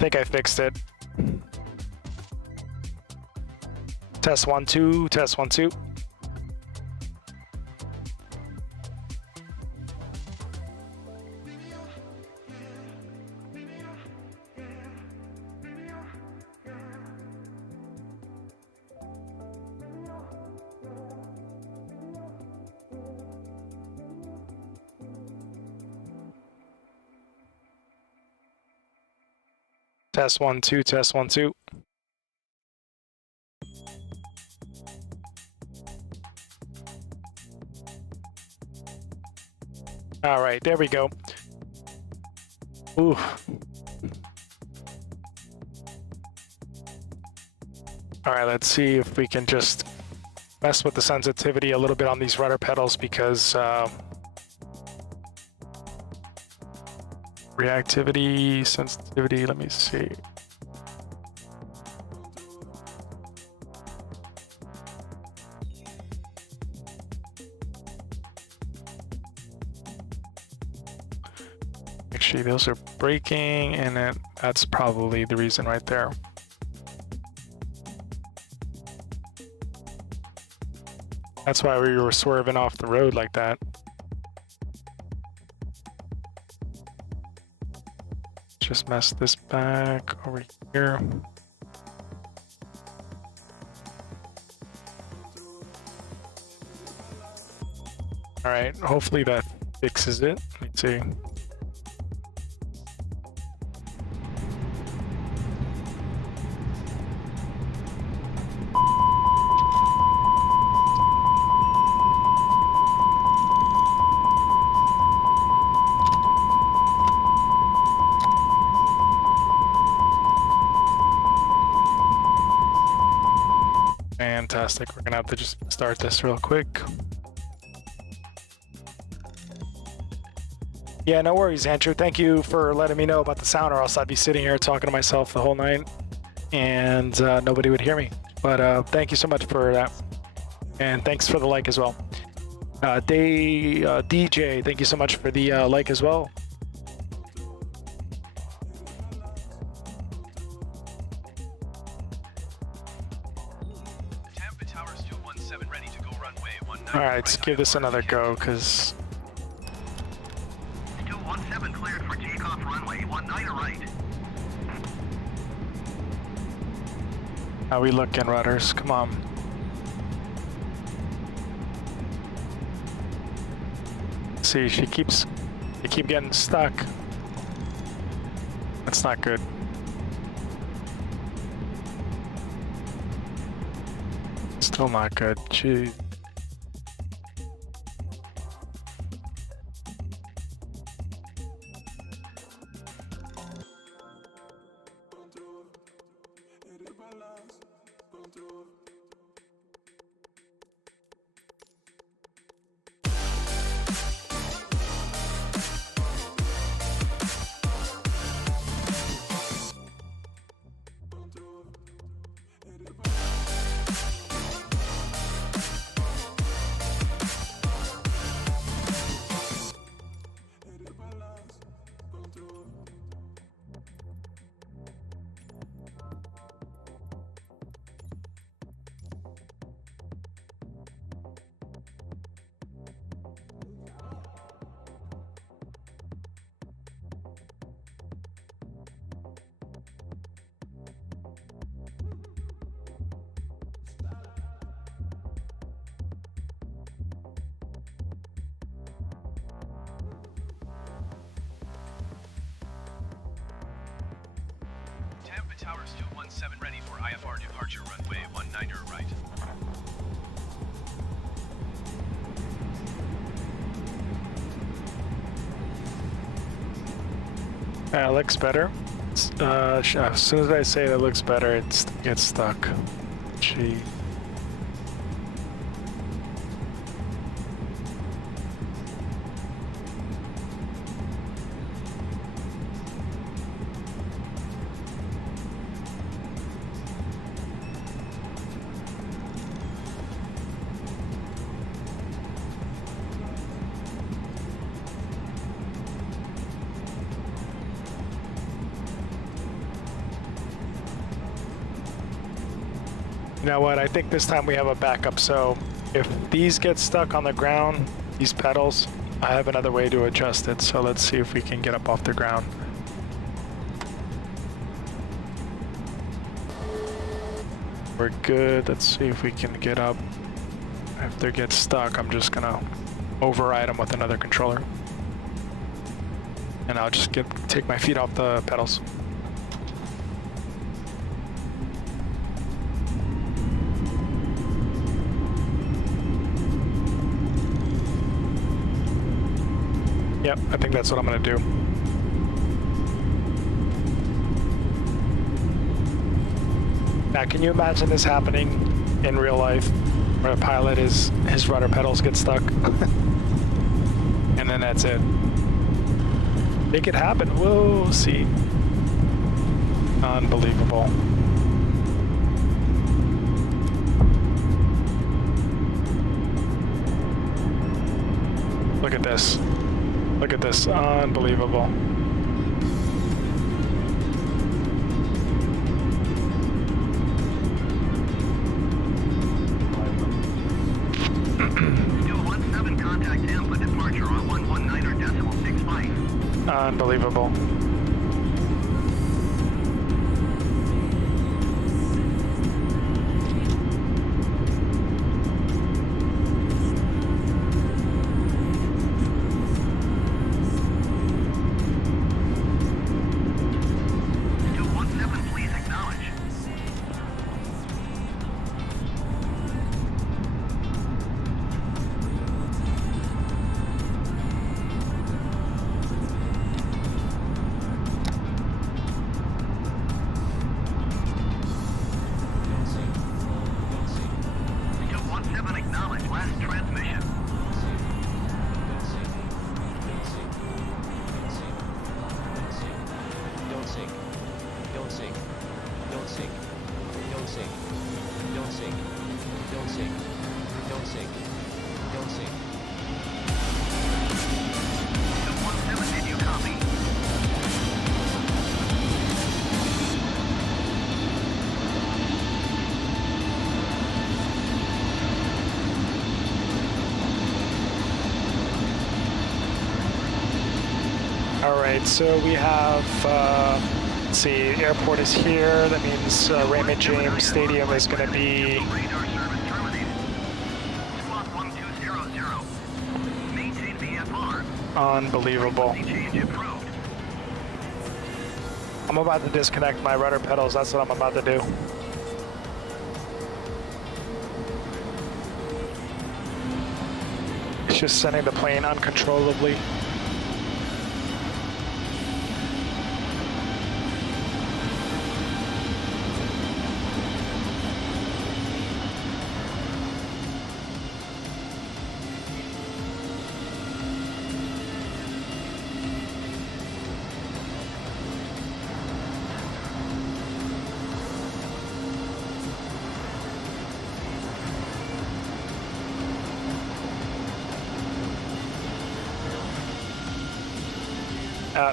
think I fixed it. Test 1 2, test 1 2. Test 1 2, test 1 2. All right, there we go. Ooh. All right, let's see if we can just mess with the sensitivity a little bit on these rudder pedals, because reactivity, sensitivity, let me see. Actually, those are braking, and that's probably the reason right there. That's why we were swerving off the road like that. Just mess this back over here. All right, hopefully that fixes it. Let's see. Fantastic. We're gonna have to just start this real quick. Yeah, no worries, Andrew. Thank you for letting me know about the sound, or else I'd be sitting here talking to myself the whole night and nobody would hear me. But thank you so much for that. And thanks for the like as well. DJ, thank you so much for the like as well. Tampa Tower still 17 ready to go runway 19. All right, let's give this another go, because... Still 17 cleared for takeoff runway 19 right. How we looking, rudders? Come on. See, they keep getting stuck. That's not good. Still not good. Jeez. Tampa Tower still 17 ready for IFR departure runway 19 right. That looks better. As soon as I say that looks better, it gets stuck. Gee. You know what? I think this time we have a backup. So if these get stuck on the ground, these pedals, I have another way to adjust it. So let's see if we can get up off the ground. We're good. Let's see if we can get up. If they get stuck, I'm just gonna override them with another controller. And I'll just take my feet off the pedals. Yep, I think that's what I'm gonna do. Now, can you imagine this happening in real life, where a pilot his rudder pedals get stuck, and then that's it? Make it happen. We'll see. Unbelievable. Look at this. Look at this. Unbelievable. Still 17 contact Tampa departure on 119.65. Unbelievable. All right, so we have, let's see, airport is here. That means Raymond James Stadium is going to be Radar service terminated. Squawk 1200. Maintain VFR. unbelievable. Change approved. I'm about to disconnect my rudder pedals. That's what I'm about to do. It's just sending the plane uncontrollably.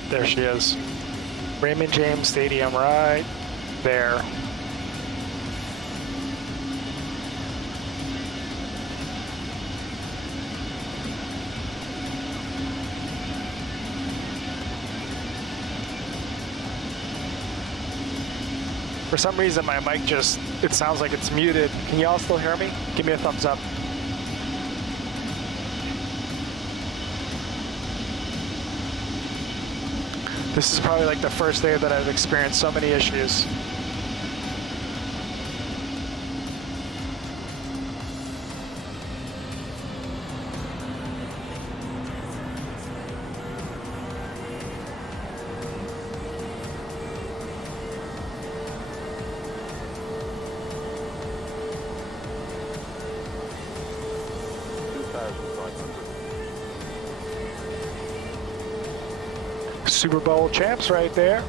There she is. Raymond James Stadium right there. For some reason, my mic just, it sounds like it's muted. Can y'all still hear me? Give me a thumbs up. This is probably like the first day that I've experienced so many issues. Super Bowl champs right there.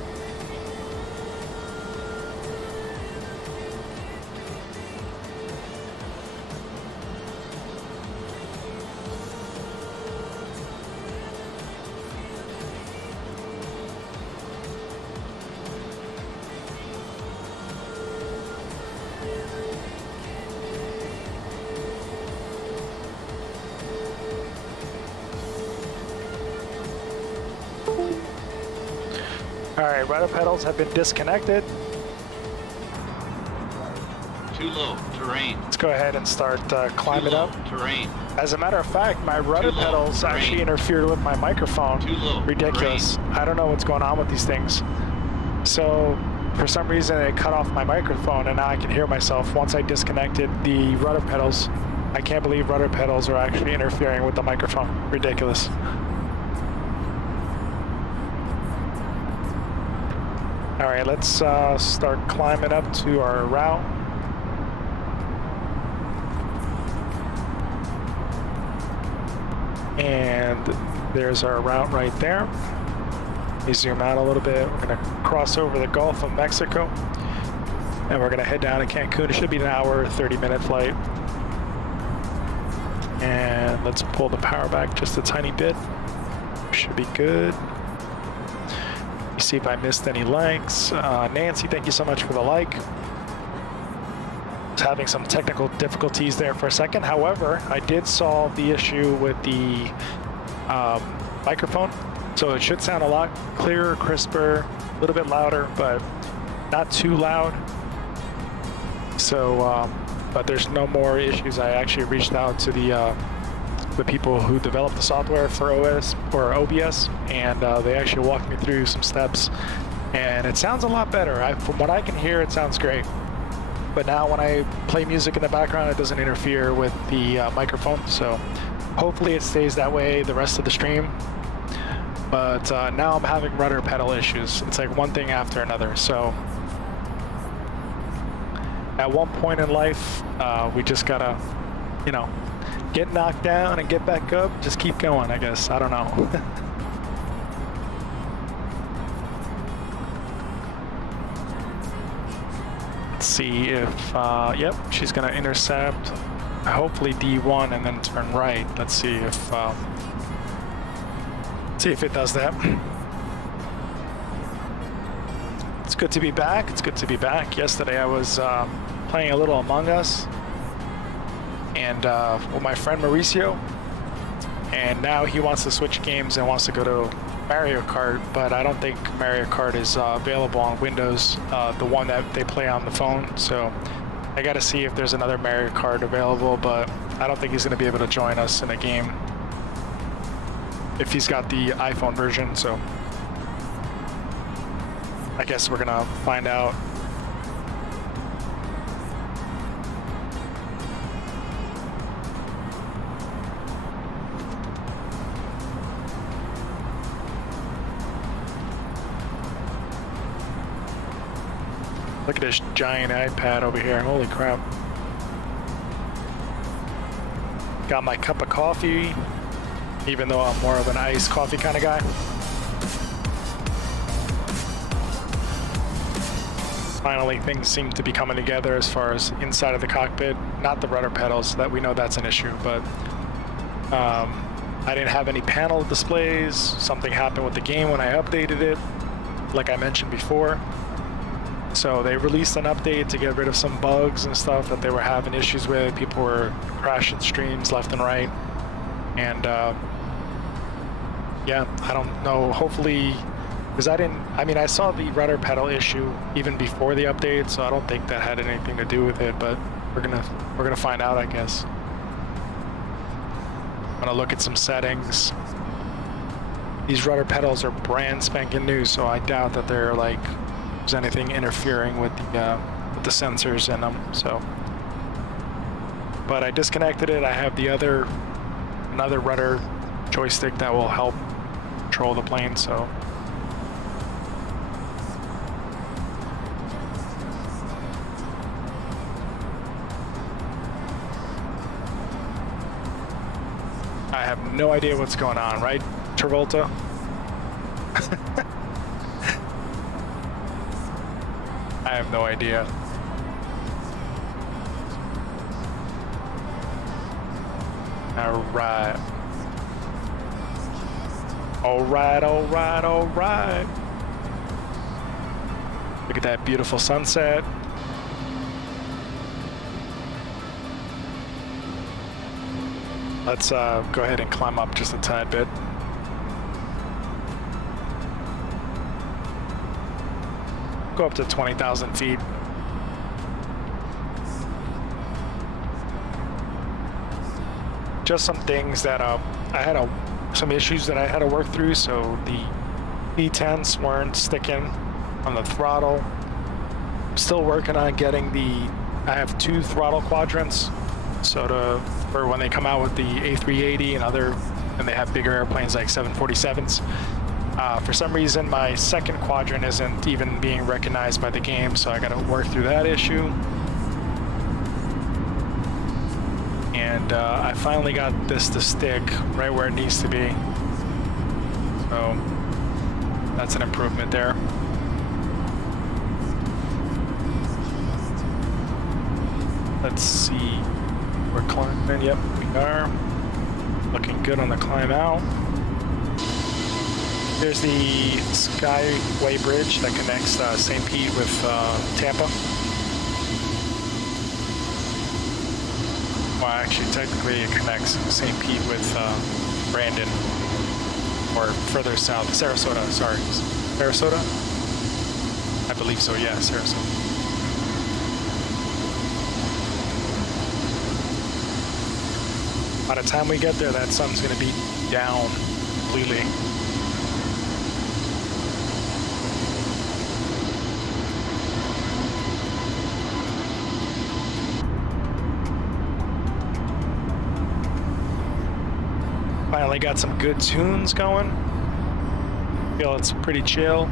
All right, rudder pedals have been disconnected. Too low, terrain. Let's go ahead and start climbing Too low, up. terrain. As a matter of fact, my rudder Too low, pedals terrain. actually interfered with my microphone. Too low, Ridiculous. I don't know what's going on with these things. So for some reason it cut off my microphone and now I can hear myself once I disconnected the rudder pedals. I can't believe rudder pedals are actually interfering with the microphone. Ridiculous. All right, let's start climbing up to our route. And there's our route right there. Let me zoom out a little bit. We're gonna cross over the Gulf of Mexico and we're gonna head down to Cancun. It should be an hour, 30-minute flight. And let's pull the power back just a tiny bit. Should be good. Let me see if I missed any likes. Nancy, thank you so much for the like. Was having some technical difficulties there for a second. However, I did solve the issue with the microphone. So it should sound a lot clearer, crisper, a little bit louder, but not too loud. So, but there's no more issues. I actually reached out to the people who developed the software for OBS, and they actually walked me through some steps, and it sounds a lot better. From what I can hear, it sounds great. But now when I play music in the background, it doesn't interfere with the microphone. So hopefully it stays that way the rest of the stream. But now I'm having rudder pedal issues. It's like one thing after another. So at one point in life, we just gotta, you know, get knocked down and get back up. Just keep going, I guess. I don't know. Let's see if, yep, she's gonna intercept, hopefully D1 and then turn right. Let's see if it does that. It's good to be back. It's good to be back. Yesterday I was playing a little Among Us and with my friend Mauricio, and now he wants to switch games and wants to go to Mario Kart, but I don't think Mario Kart is available on Windows, the one that they play on the phone. So I got to see if there's another Mario Kart available, but I don't think he's going to be able to join us in a game if he's got the iPhone version. So I guess we're going to find out. Look at this giant iPad over here. Holy crap. Got my cup of coffee, even though I'm more of an iced coffee kind of guy. Finally, things seem to be coming together as far as inside of the cockpit. Not the rudder pedals, that we know that's an issue, but I didn't have any panel displays. Something happened with the game when I updated it, like I mentioned before. So they released an update to get rid of some bugs and stuff that they were having issues with. People were crashing streams left and right. And yeah, I don't know, hopefully, because I saw the rudder pedal issue even before the update, so I don't think that had anything to do with it, but we're gonna find out, I guess. I'm gonna look at some settings. These rudder pedals are brand spanking new, so I doubt that they're like there's anything interfering with the sensors in them. So, but I disconnected it. I have another rudder joystick that will help control the plane. So. I have no idea what's going on, right, Travolta? I have no idea. All right. All right, all right, all right. Look at that beautiful sunset. Let's go ahead and climb up just a tad bit. go up to 20,000 feet. Just some things that I had some issues that I had to work through. So the V10s weren't sticking on the throttle. I'm still working on getting I have 2 throttle quadrants. So for when they come out with the A380 and they have bigger airplanes like 747s. For some reason, my second quadrant isn't even being recognized by the game, so I got to work through that issue. And I finally got this to stick right where it needs to be. So that's an improvement there. Let's see. We're climbing. Yep, we are. Looking good on the climb out. There's the Skyway Bridge that connects St. Pete with Tampa. Well, actually, technically it connects St. Pete with Brandon, or further south, Sarasota, sorry. Sarasota? I believe so, yeah, Sarasota. By the time we get there, that sun's going to be down completely. Finally got some good tunes going. Feel it's pretty chill.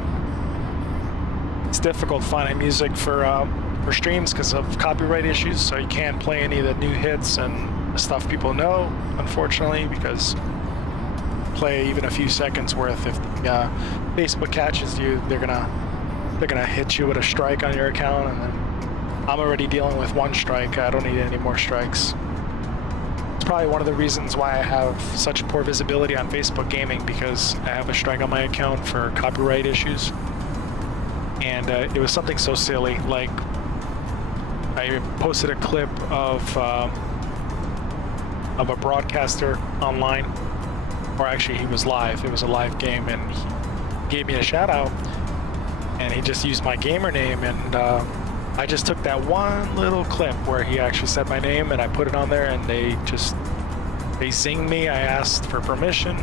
It's difficult finding music for streams because of copyright issues, so you can't play any of the new hits and the stuff people know, unfortunately, because play even a few seconds worth. If Facebook catches you, they're gonna hit you with a strike on your account, and then I'm already dealing with 1 strike. I don't need any more strikes. It's probably one of the reasons why I have such poor visibility on Facebook gaming, because I have a strike on my account for copyright issues. And it was something so silly, like I posted a clip of a broadcaster online, or actually he was live. It was a live game, and he gave me a shout out, and he just used my gamer name, and I just took that one little clip where he actually said my name, and I put it on there, and they zinged me. I asked for permission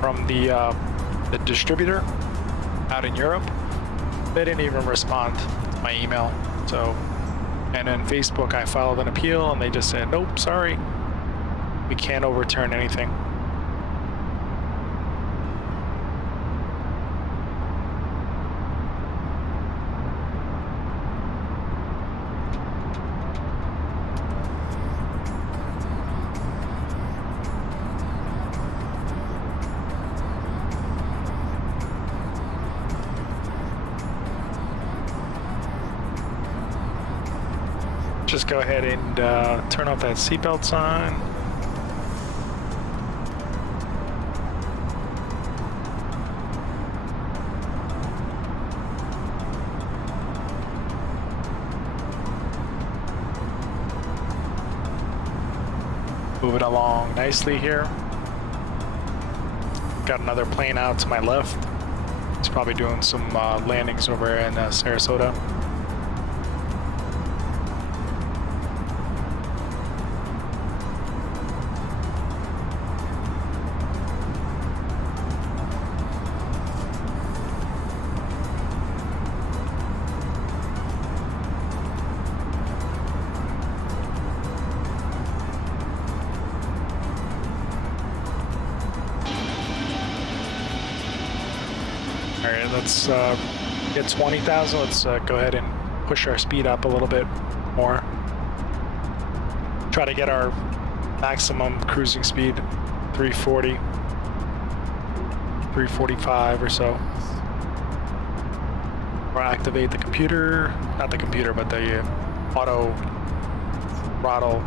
from the distributor out in Europe. They didn't even respond to my email. So, and then Facebook, I filed an appeal, and they just said, nope, sorry, we can't overturn anything. Just go ahead and turn off that seatbelt sign. Move it along nicely here. Got another plane out to my left. It's probably doing some landings over in Sarasota. All right, let's get 20,000. Let's go ahead and push our speed up a little bit more. Try to get our maximum cruising speed, 340, 345 or so. Or activate the computer, not the computer, but the auto throttle.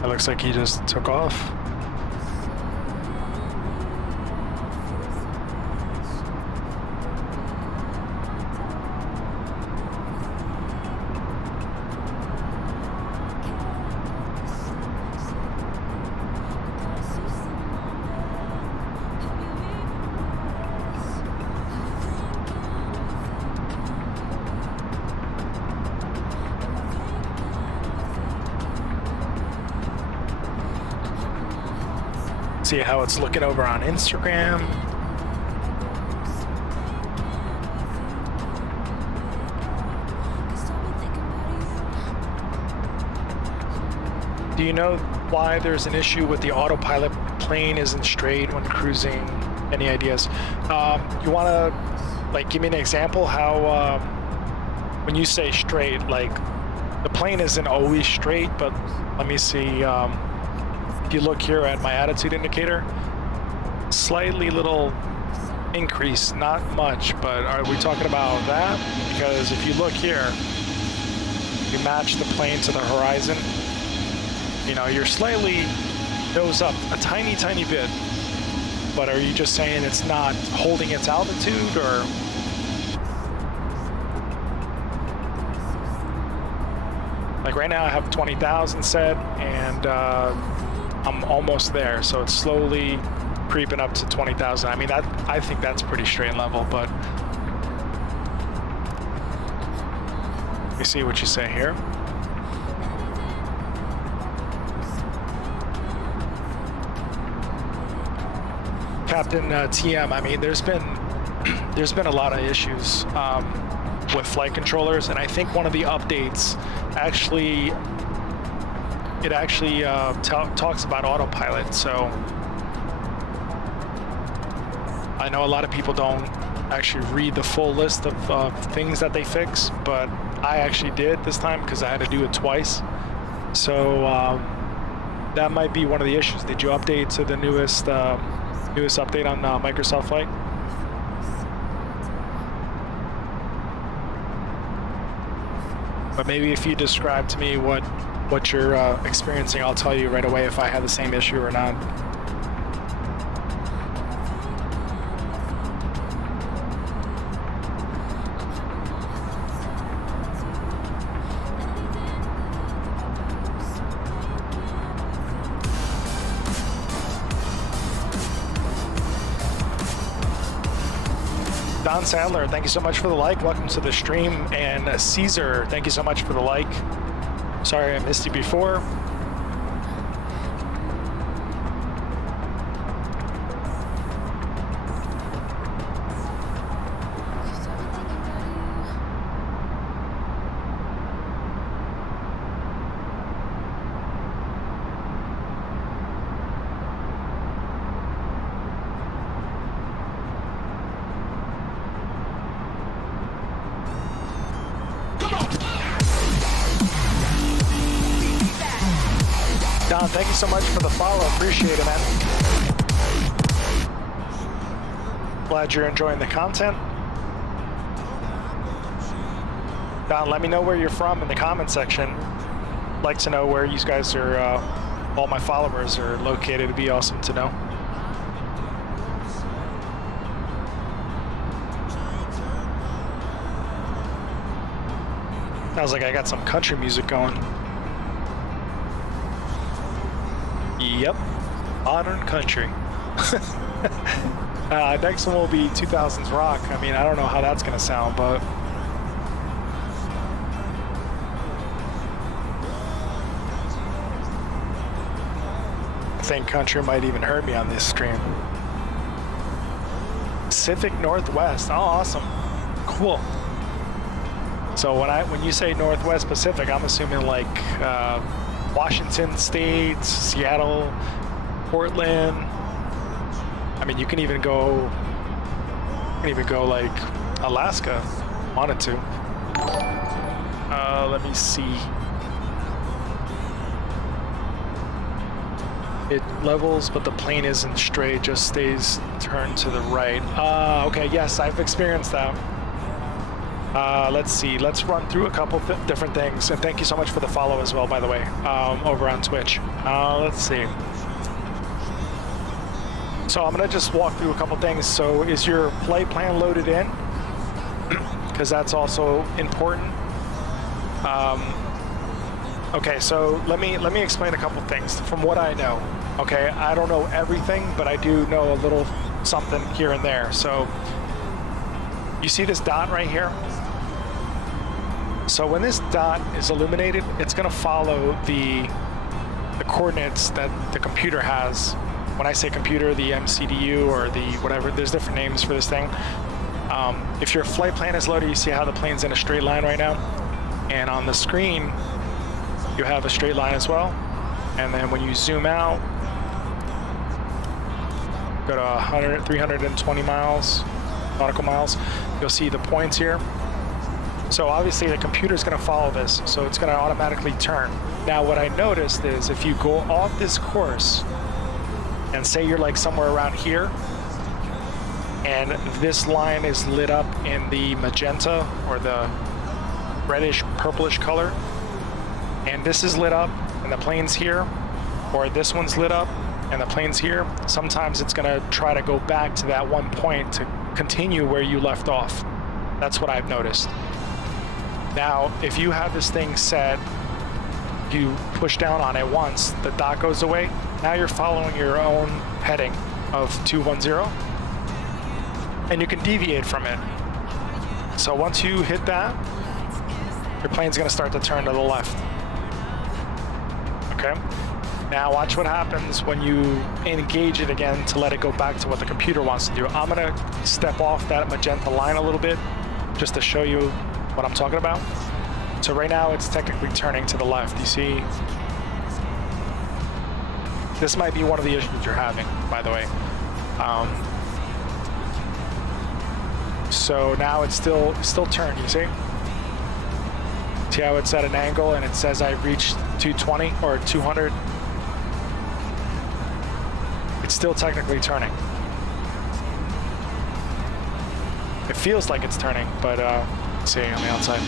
It looks like he just took off. See how it's looking over on Instagram. Do you know why there's an issue with the autopilot plane isn't straight when cruising? Any ideas? You want to like give me an example how when you say straight, like the plane isn't always straight, but let me see. If you look here at my attitude indicator, slightly little increase, not much, but are we talking about that? Because if you look here, you match the plane to the horizon, you know, you're slightly nose up a tiny, tiny bit. But are you just saying it's not holding its altitude, or? Like right now I have 20,000 set, and I'm almost there, so it's slowly creeping up to 20,000. I mean, I think that's pretty straight and level, but let me see what you say here. Captain TM, I mean, there's been a lot of issues with flight controllers, and I think one of the updates actually talks about autopilot. So I know a lot of people don't actually read the full list of things that they fix, but I actually did this time because I had to do it twice. So that might be one of the issues. Did you update to the newest update on Microsoft Flight? But maybe if you describe to me what you're experiencing, I'll tell you right away if I had the same issue or not. Don Sandler, thank you so much for the like. Welcome to the stream. And Caesar, thank you so much for the like. Sorry I missed you before. Don, thank you so much for the follow. Appreciate it, man. Glad you're enjoying the content. Don, let me know where you're from in the comment section. Like to know where you guys are, all my followers are located. It'd be awesome to know. Sounds like I got some country music going. Yep, modern country. Next one will be 2000s rock. I mean, I don't know how that's gonna sound, but I think country might even hurt me on this stream. Pacific Northwest. Oh, awesome, cool. So when you say Northwest Pacific, I'm assuming like Washington State, Seattle, Portland. I mean, you can even go like Alaska, if you wanted to. Let me see. It levels, but the plane isn't straight, just stays turned to the right. Okay, yes, I've experienced that. Let's see, let's run through a couple different things. And thank you so much for the follow as well, by the way, over on Twitch. Let's see. So I'm gonna just walk through a couple things. So is your flight plan loaded in? Because that's also important. Okay, so let me explain a couple things from what I know. Okay, I don't know everything, but I do know a little something here and there. So you see this dot right here? So when this dot is illuminated, it's gonna follow the coordinates that the computer has when I say computer, the MCDU or the whatever, there's different names for this thing. If your flight plan is loaded, you see how the plane's in a straight line right now. And on the screen, you have a straight line as well. And then when you zoom out, go to 320 miles, nautical miles, you'll see the points here. So obviously the computer's gonna follow this, so it's gonna automatically turn. Now what I noticed is if you go off this course, and say you're like somewhere around here, and this line is lit up in the magenta or the reddish purplish color, and this is lit up and the plane's here, or this one's lit up and the plane's here, sometimes it's gonna try to go back to that one point to continue where you left off. That's what I've noticed. Now, if you have this thing set, you push down on it once, the dot goes away, now you're following your own heading of 210, and you can deviate from it. So once you hit that, your plane's gonna start to turn to the left. Okay? Now watch what happens when you engage it again to let it go back to what the computer wants to do. I'm gonna step off that magenta line a little bit just to show you what I'm talking about. So right now it's technically turning to the left. You see, this might be one of the issues you're having, by the way. So now it's still turned, you see? See how it's at an angle and it says I reached 220 or 200? It's still technically turning. It feels like it's turning, but let's see on the outside.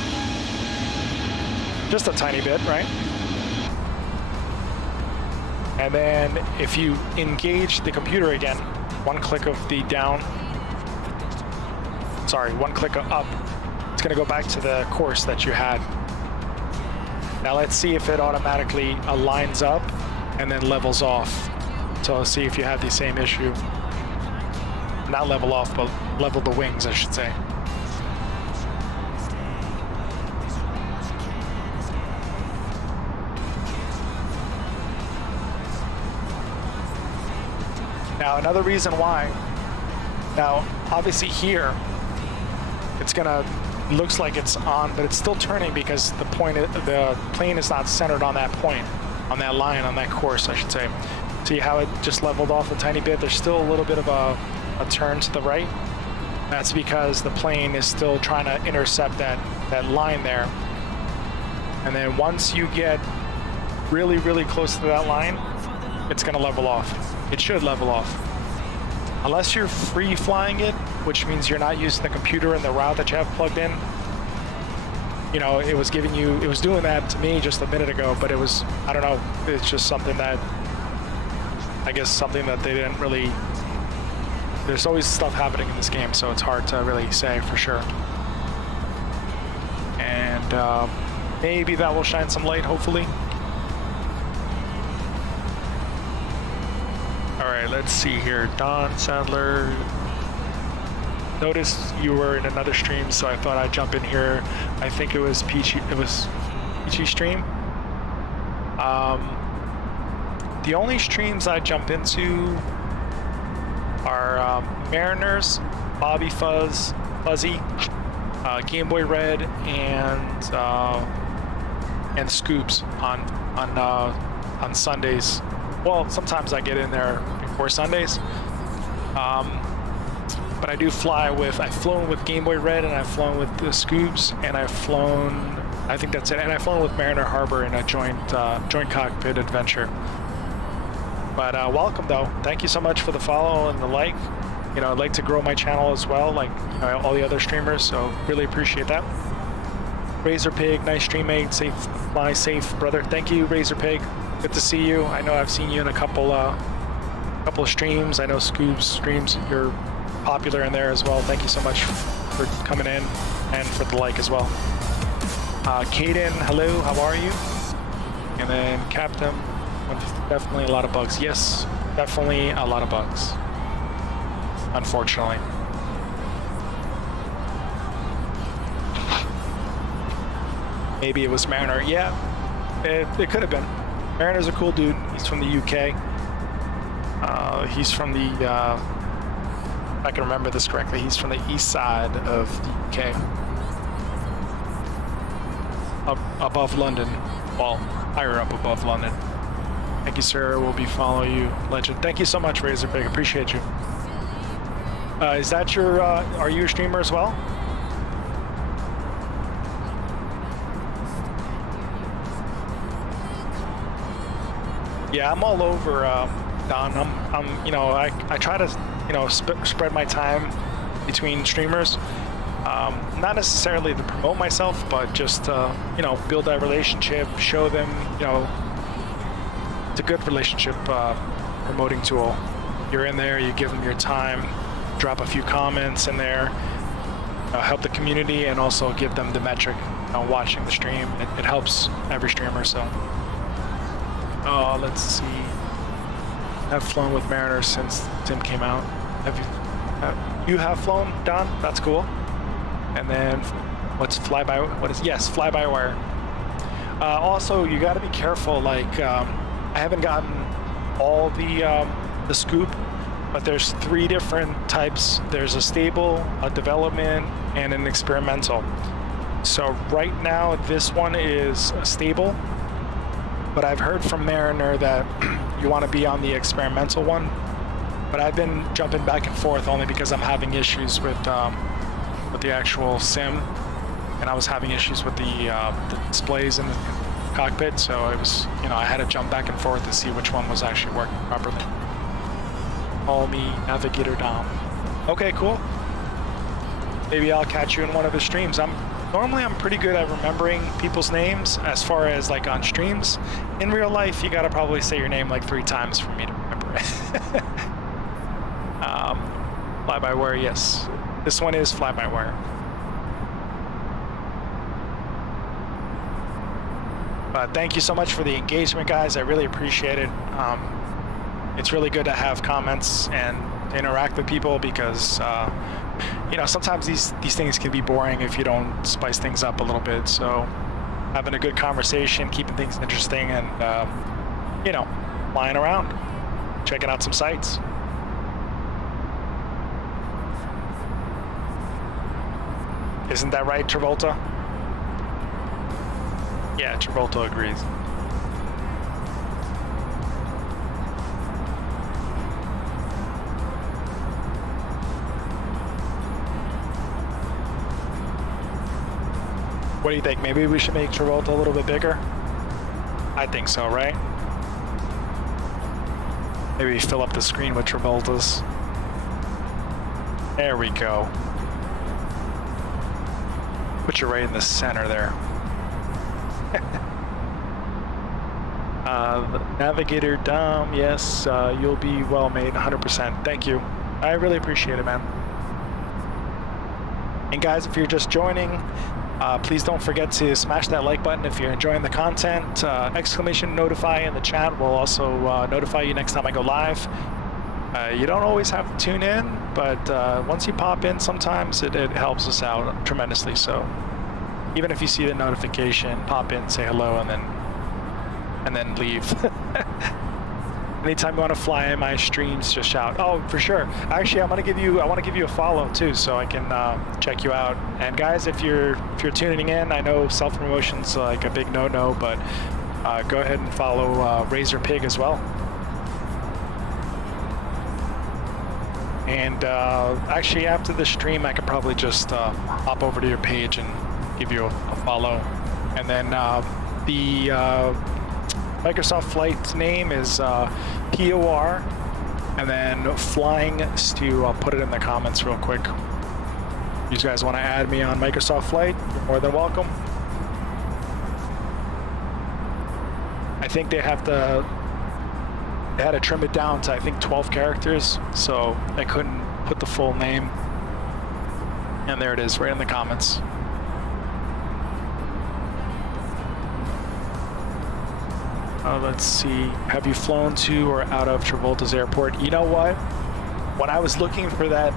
Just a tiny bit, right? And then if you engage the computer again, one click of the down, sorry, one click of up, it's gonna go back to the course that you had. Now let's see if it automatically aligns up and then levels off. So let's see if you have the same issue. Not level off, but level the wings, I should say. Now another reason why, now obviously here, it's gonna, looks like it's on, but it's still turning because the plane is not centered on that point, on that line, on that course, I should say. See how it just leveled off a tiny bit? There's still a little bit of a turn to the right. That's because the plane is still trying to intercept that line there. And then once you get really, really close to that line, it's gonna level off. It should level off. Unless you're free flying it, which means you're not using the computer and the route that you have plugged in. You know, it was doing that to me just a minute ago, but it was, I don't know, it's just something that, I guess something that they didn't really, there's always stuff happening in this game, so it's hard to really say for sure. And maybe that will shine some light, hopefully. All right, let's see here. Don Sadler. Noticed you were in another stream, so I thought I'd jump in here. I think it was Peachy stream. The only streams I jump into are Mariners, Bobby Fuzzy, Game Boy Red, and Scoops on Sundays. Well, sometimes I get in there before Sundays. But I do fly with, I've flown with Game Boy Red, and I've flown with the Scoops, and I've flown, I think that's it, and I've flown with Mariner Harbor in a joint cockpit adventure. But welcome though. Thank you so much for the follow and the like. You know, I'd like to grow my channel as well, like all the other streamers, so really appreciate that. Razor Pig, nice stream, mate. Fly safe, brother. Thank you, Razor Pig. Good to see you. I know I've seen you in a couple of streams. I know Scoob's streams, you're popular in there as well. Thank you so much for coming in and for the like as well. Kaden, hello, how are you? And then Captain, definitely a lot of bugs. Yes, definitely a lot of bugs, unfortunately. Maybe it was Mariner. Yeah, it could have been. Mariner's a cool dude. He's from the UK. He's from the, if I can remember this correctly, he's from the east side of the UK. Up above London. Well, higher up above London. Thank you, sir. We'll be following you, legend. Thank you so much, Razorpig. Appreciate you. Is that your, are you a streamer as well? Yeah, I'm all over, Don. I'm, you know, I try to, you know, spread my time between streamers. Not necessarily to promote myself, but just, you know, build that relationship, show them, you know, it's a good relationship promoting tool. You're in there, you give them your time, drop a few comments in there, help the community, and also give them the metric on watching the stream. It helps every streamer, so. Let's see. I've flown with Mariner since Tim came out. Have you have flown, Don? That's cool. And then what's fly-by? What is? Yes, fly-by-wire. Also, you got to be careful. Like, I haven't gotten all the scoop, but there's 3 different types. There's a stable, a development, and an experimental. So right now, this one is a stable. But I've heard from Mariner that you want to be on the experimental one. But I've been jumping back and forth only because I'm having issues with the actual sim, and I was having issues with the displays in the cockpit. So it was, you know, I had to jump back and forth to see which one was actually working properly. Call me Navigator Dom. Okay, cool. Maybe I'll catch you in one of the streams. Normally I'm pretty good at remembering people's names as far as like on streams. In real life, you gotta probably say your name like 3 times for me to remember it. Fly-by-wire, yes. This one is fly-by-wire. But thank you so much for the engagement, guys. I really appreciate it. It's really good to have comments and interact with people because you know, sometimes these things can be boring if you don't spice things up a little bit. So having a good conversation, keeping things interesting, and you know, flying around, checking out some sights. Isn't that right, Travolta? Yeah, Travolta agrees. What do you think? Maybe we should make Travolta a little bit bigger? I think so, right? Maybe fill up the screen with Travoltas. There we go. Put you right in the center there. Navigator Dom, yes, you'll be well made, 100%. Thank you. I really appreciate it, man. And guys, if you're just joining, please don't forget to smash that like button if you're enjoying the content. Exclamation notify in the chat will also notify you next time I go live. You don't always have to tune in, but once you pop in, sometimes it helps us out tremendously. So even if you see the notification, pop in, say hello, and then leave. Anytime you want to fly in my streams, just shout. Oh, for sure. Actually, I want to give you a follow too, so I can check you out. And guys, if you're tuning in, I know self-promotion's like a big no-no, but go ahead and follow Razorpig as well. And actually, after the stream, I could probably just hop over to your page and give you a follow. And then the Microsoft Flight's name is POR, and then Flying Stew. I'll put it in the comments real quick. You guys want to add me on Microsoft Flight? You're more than welcome. I think they had to trim it down to, I think, 12 characters, so I couldn't put the full name. And there it is, right in the comments. Let's see. Have you flown to or out of Travolta's airport? You know what? When I was looking for that,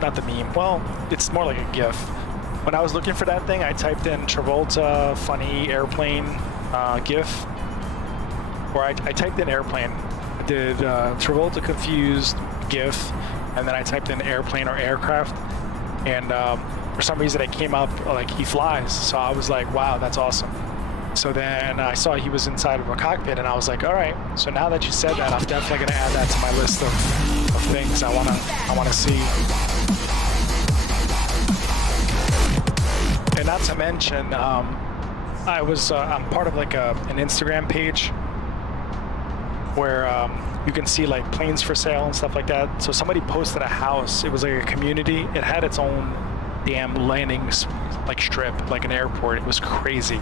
not the meme. Well, it's more like a GIF. When I was looking for that thing, I typed in Travolta funny airplane GIF, or I typed in airplane. did Travolta confused GIF, and then I typed in airplane or aircraft, and for some reason it came up like he flies. So I was like, wow, that's awesome. So then I saw he was inside of a cockpit, and I was like, all right. So now that you said that, I'm definitely gonna add that to my list of things I wanna see. And not to mention, I'm part of like an Instagram page where you can see like planes for sale and stuff like that. So somebody posted a house. It was like a community. It had its own damn landing like strip, like an airport. It was crazy.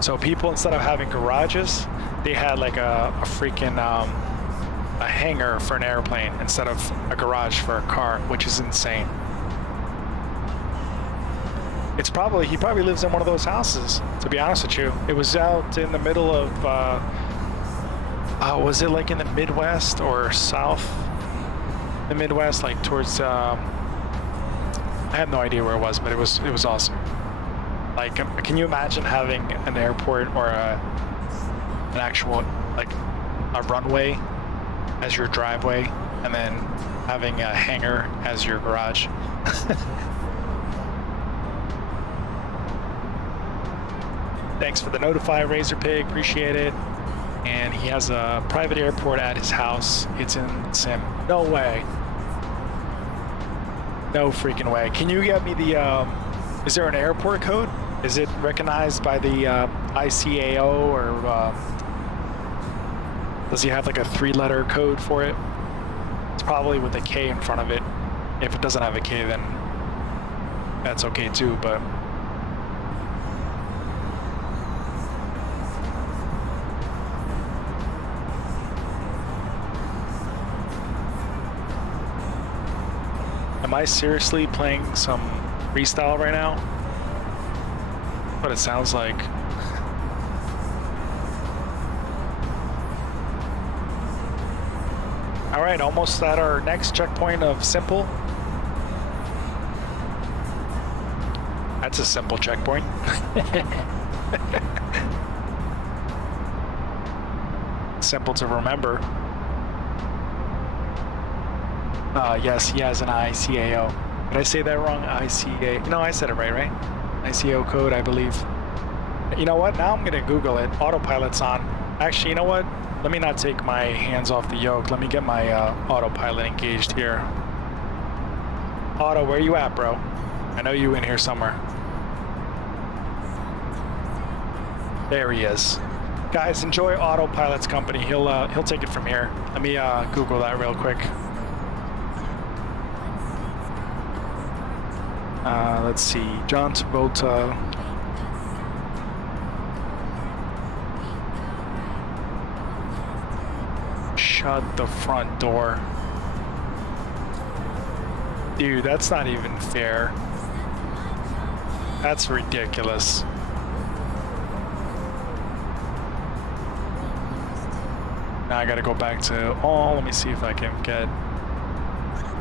So people, instead of having garages, they had like a freaking a hangar for an airplane instead of a garage for a car, which is insane. He probably lives in one of those houses, to be honest with you. It was out in the middle of, was it like in the Midwest or South? The Midwest, like towards, I have no idea where it was, but it was awesome. Like, can you imagine having an airport or an actual, like, a runway as your driveway, and then having a hangar as your garage? Thanks for the notify, Razor Pig. Appreciate it. And he has a private airport at his house. It's in Sim. No way. No freaking way. Can you get me the, is there an airport code? Is it recognized by the ICAO, or does he have like a 3-letter code for it? It's probably with a K in front of it. If it doesn't have a K, then that's okay too, but am I seriously playing some freestyle right now? What it sounds like. All right, almost at our next checkpoint of simple. That's a simple checkpoint. Simple to remember. Yes, he has an ICAO. Did I say that wrong? ICA. No, I said it right? ICAO code, I believe. You know what? Now I'm gonna Google it. Autopilot's on. Actually, you know what? Let me not take my hands off the yoke. Let me get my autopilot engaged here. Auto, where you at, bro? I know you in here somewhere. There he is. Guys, enjoy Autopilot's company. He'll take it from here. Let me Google that real quick. Let's see, John Travolta. Shut the front door. Dude, that's not even fair. That's ridiculous. Now I gotta go back to all. Let me see if I can get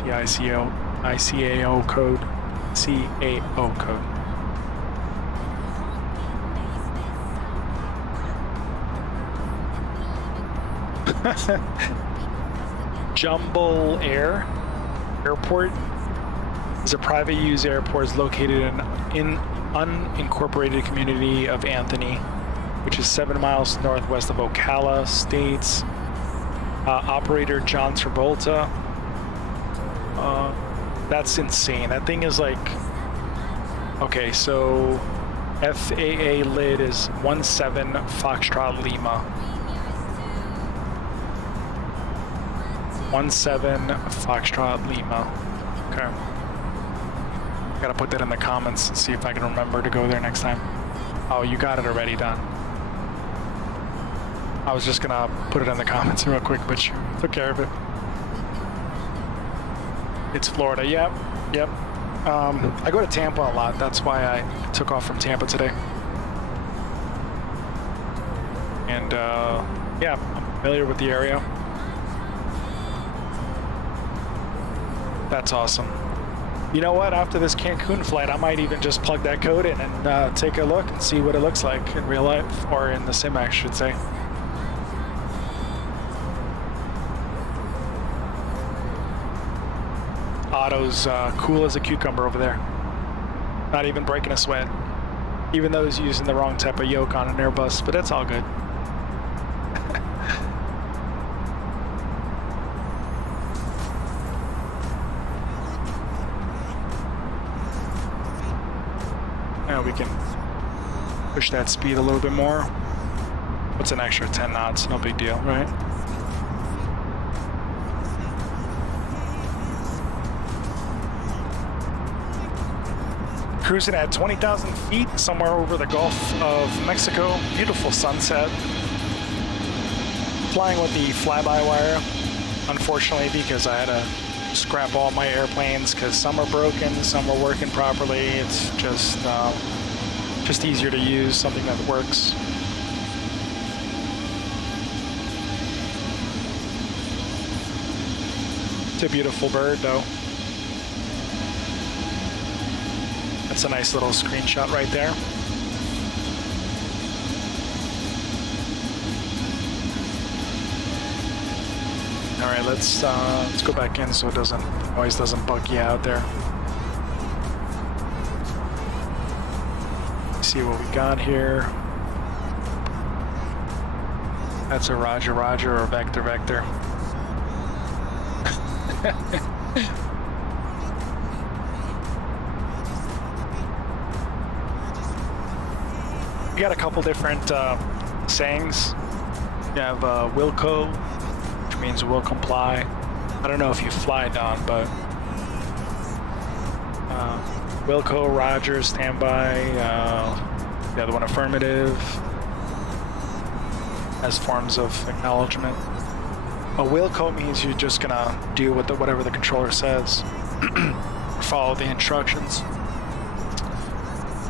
the ICAO code. CAO code. Jumble Airport is a private use airport. Is located in unincorporated community of Anthony, which is 7 miles northwest of Ocala. States operator John Travolta. That's insane. That thing is like, okay, so FAA lid is 17 Foxtrot Lima. 17 Foxtrot Lima. Okay. Gotta put that in the comments and see if I can remember to go there next time. Oh, you got it already done. I was just gonna put it in the comments real quick, but you took care of it. It's Florida. Yep. I go to Tampa a lot. That's why I took off from Tampa today. And yeah, I'm familiar with the area. That's awesome. You know what? After this Cancun flight, I might even just plug that code in and take a look and see what it looks like in real life, or in the sim, I should say. Otto's cool as a cucumber over there. Not even breaking a sweat. Even though he's using the wrong type of yoke on an Airbus, but it's all good. Now we can push that speed a little bit more. What's an extra 10 knots? No big deal, right? Cruising at 20,000 feet, somewhere over the Gulf of Mexico. Beautiful sunset. Flying with the fly-by-wire, unfortunately, because I had to scrap all my airplanes because some are broken, some are working properly. It's just easier to use something that works. It's a beautiful bird, though. That's a nice little screenshot right there. All right, let's go back in so the noise doesn't bug you out there. See what we got here. That's a Roger Roger or Vector Vector. We got a couple different sayings. You have Wilco, which means will comply. I don't know if you fly, Don, but Wilco, Roger, standby. The other one, affirmative, as forms of acknowledgement. A Wilco means you're just gonna do whatever the controller says, follow the instructions.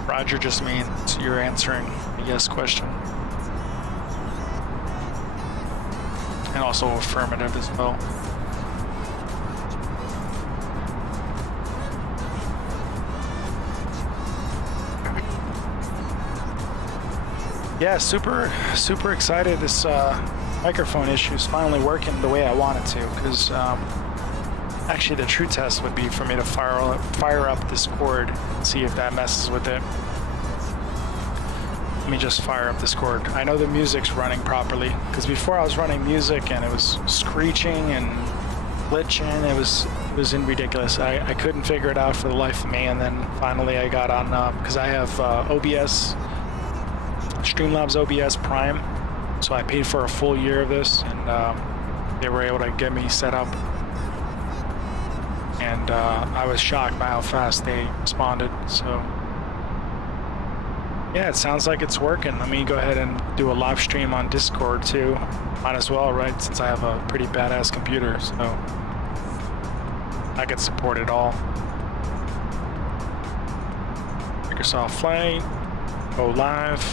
Roger just means you're answering a yes question. And also affirmative as well. Yeah, super excited. This microphone issue is finally working the way I want it to, because actually the true test would be for me to fire up Discord and see if that messes with it. Let me just fire up Discord. I know the music's running properly, because before I was running music and it was screeching and glitching. It was ridiculous. I couldn't figure it out for the life of me, and then finally I got on, because I have OBS, Streamlabs OBS Prime, so I paid for a full year of this, and they were able to get me set up. And I was shocked by how fast they responded. So yeah, it sounds like it's working. Let me go ahead and do a live stream on Discord too. Might as well, right? Since I have a pretty badass computer, so I could support it all. Microsoft Flight, go live.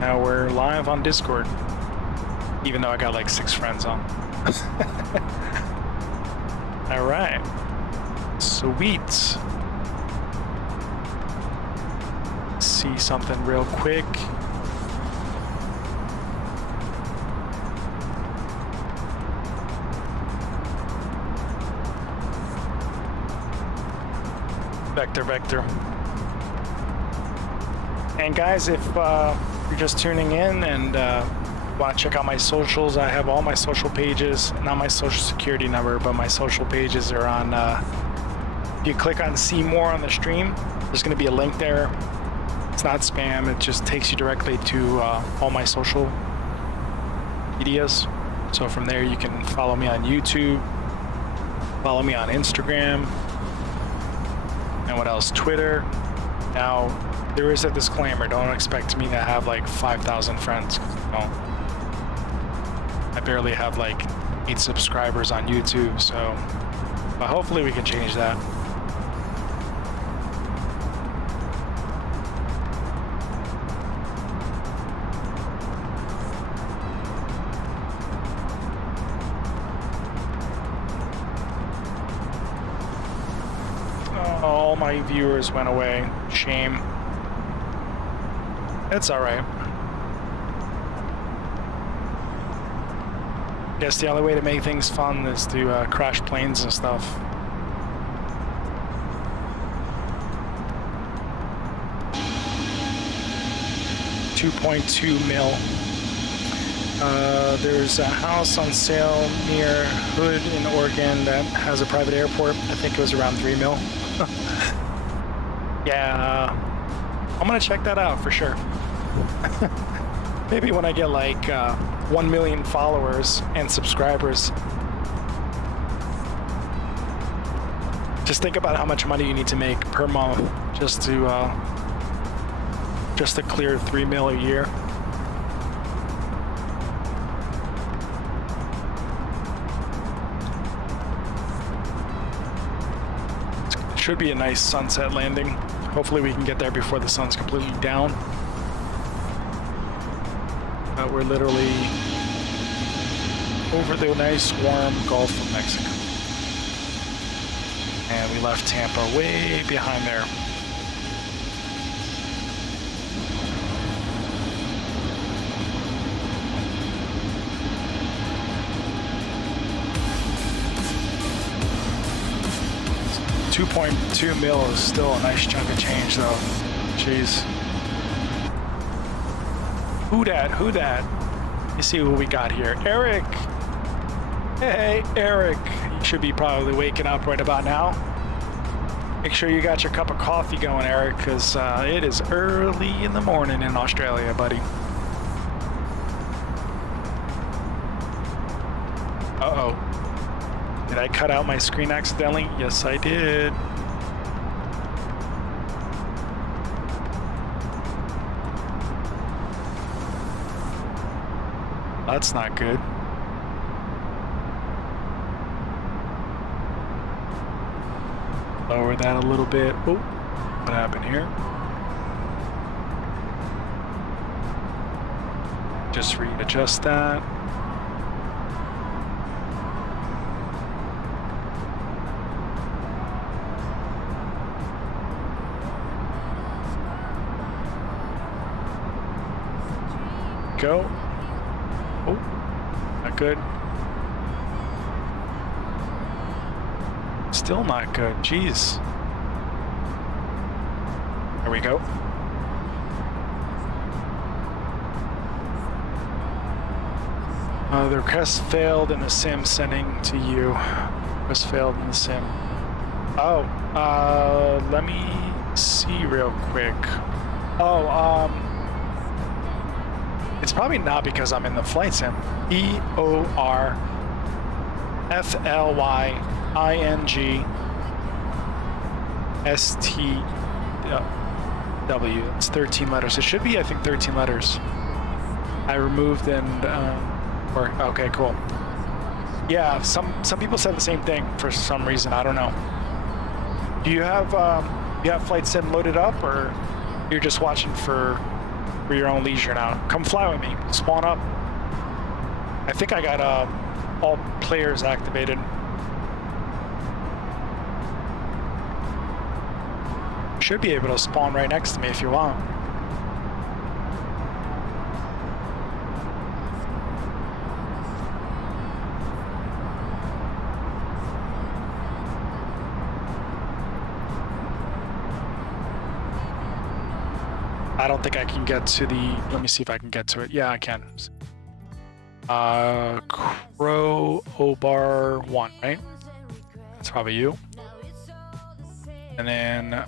Now we're live on Discord, even though I got like 6 friends on. All right. Sweet. See something real quick. Vector. And guys, if you're just tuning in and want to check out my socials, I have all my social pages, not my social security number, but my social pages are on, if you click on see more on the stream, there's going to be a link there. It's not spam, it just takes you directly to all my social medias. So from there you can follow me on YouTube, follow me on Instagram, and what else? Twitter. Now, there is a disclaimer, don't expect me to have like 5,000 friends. No. I barely have like 8 subscribers on YouTube, so but hopefully we can change that. All my viewers went away. Shame. It's alright. Guess the only way to make things fun is to crash planes and stuff. 2.2 mil. There's a house on sale near Hood in Oregon that has a private airport. I think it was around 3 mil. Yeah, I'm gonna check that out for sure. Maybe when I get like 1 million followers and subscribers. Just think about how much money you need to make per month just to clear 3 mil a year. It should be a nice sunset landing. Hopefully we can get there before the sun's completely down. But we're literally over the nice warm Gulf of Mexico. And we left Tampa way behind there. $2.2 mil is still a nice chunk of change though. Jeez. Who dat? Who dat? Let's see who we got here. Eric! Hey, Eric. You should be probably waking up right about now. Make sure you got your cup of coffee going, Eric, because it is early in the morning in Australia, buddy. Uh-oh. Did I cut out my screen accidentally? Yes, I did. That's not good. Lower that a little bit. Oh, what happened here? Just readjust that. Go. Oh, not good. Still not good. Jeez. There we go. The request failed in the sim, sending to you. Request failed in the sim. Oh, let me see real quick. Oh, it's probably not because I'm in the flight sim. EORFLYINGSTW. It's 13 letters. It should be, I think, 13 letters. I removed and okay, cool. Yeah, some people said the same thing for some reason. I don't know. Do you have flight sim loaded up, or you're just watching for your own leisure now? Come fly with me. Spawn up. I think I got all players activated. Should be able to spawn right next to me if you want. I don't think I can get to the, let me see if I can get to it. Yeah, I can. Crow Obar 1, right? That's probably you. And then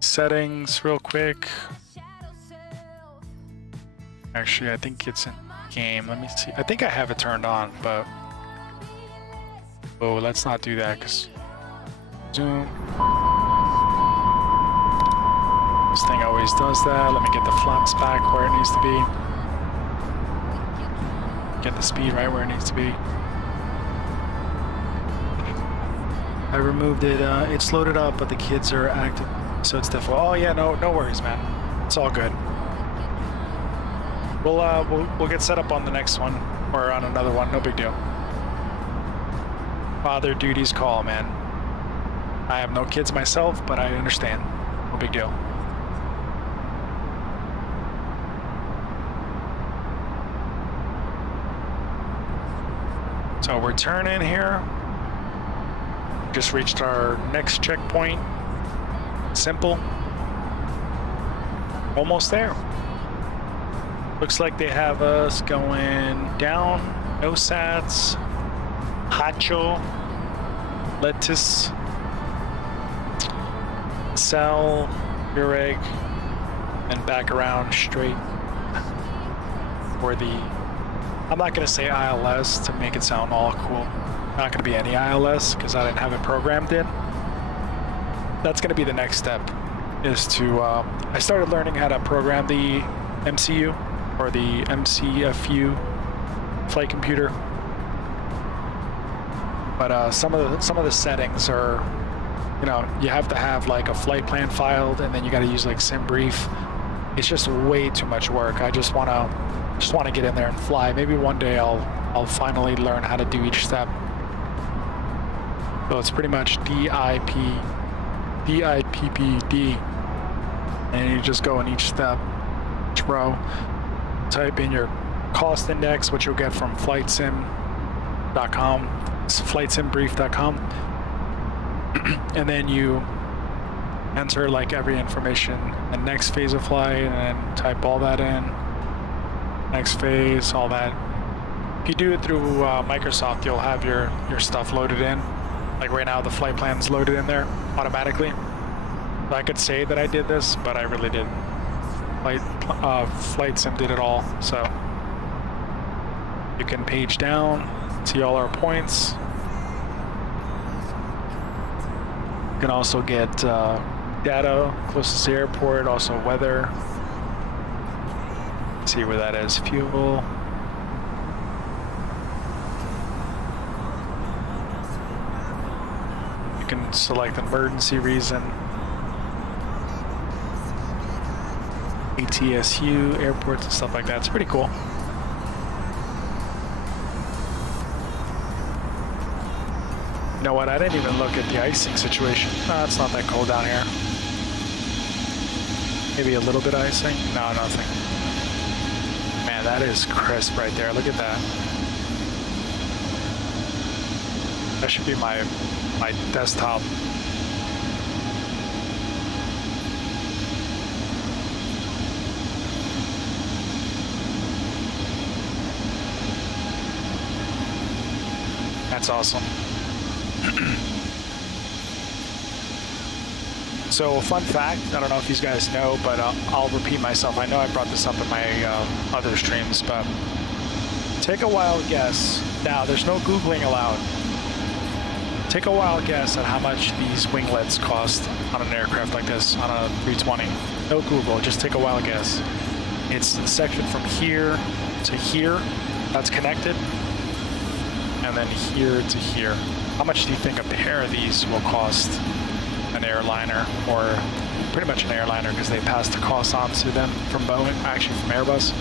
settings real quick. Actually, I think it's in game. Let me see. I think I have it turned on, but oh, let's not do that because zoom. This thing always does that. Let me get the flaps back where it needs to be. Get the speed right where it needs to be. I removed it. It's loaded up, but the kids are active, so it's difficult. Oh yeah, no worries, man. It's all good. We'll get set up on the next one or on another one. No big deal. Father duties call, man. I have no kids myself, but I understand. No big deal. So we're turning here. Just reached our next checkpoint. Simple. Almost there. Looks like they have us going down, no sats, hacho, lettuce, sal, your egg, and back around straight for the, I'm not going to say ILS to make it sound all cool. Not going to be any ILS because I didn't have it programmed in. That's going to be the next step, is to, I started learning how to program the MCU or the MCFU flight computer. But some of the settings are, you know, you have to have like a flight plan filed, and then you got to use like SimBrief. It's just way too much work. I just want to get in there and fly. Maybe one day I'll finally learn how to do each step. So it's pretty much DIPPD, and you just go in each step, each row. Type in your cost index, which you'll get from flightsim.com, flightsimbrief.com, and then you enter like every information, the next phase of flight, and then type all that in. Next phase, all that. If you do it through Microsoft, you'll have your stuff loaded in. Like right now, the flight plan's loaded in there automatically. So I could say that I did this, but I really didn't. Flight Sim did it all. So you can page down, see all our points. You can also get data closest to the airport, also weather. See where that is, fuel. You can select emergency reason. ATSU, airports and stuff like that. It's pretty cool. You know what? I didn't even look at the icing situation. It's not that cold down here. Maybe a little bit of icing? No, nothing. Man, that is crisp right there. Look at that. That should be my desktop. That's awesome. So, fun fact, I don't know if you guys know, but I'll repeat myself. I know I brought this up in my other streams, but take a wild guess. Now, there's no Googling allowed. Take a wild guess at how much these winglets cost on an aircraft like this, on a 320. No Google, just take a wild guess. It's the section from here to here that's connected, and then here to here. How much do you think a pair of these will cost an airliner, or pretty much an airliner, because they pass the cost on to them from Boeing, actually from Airbus?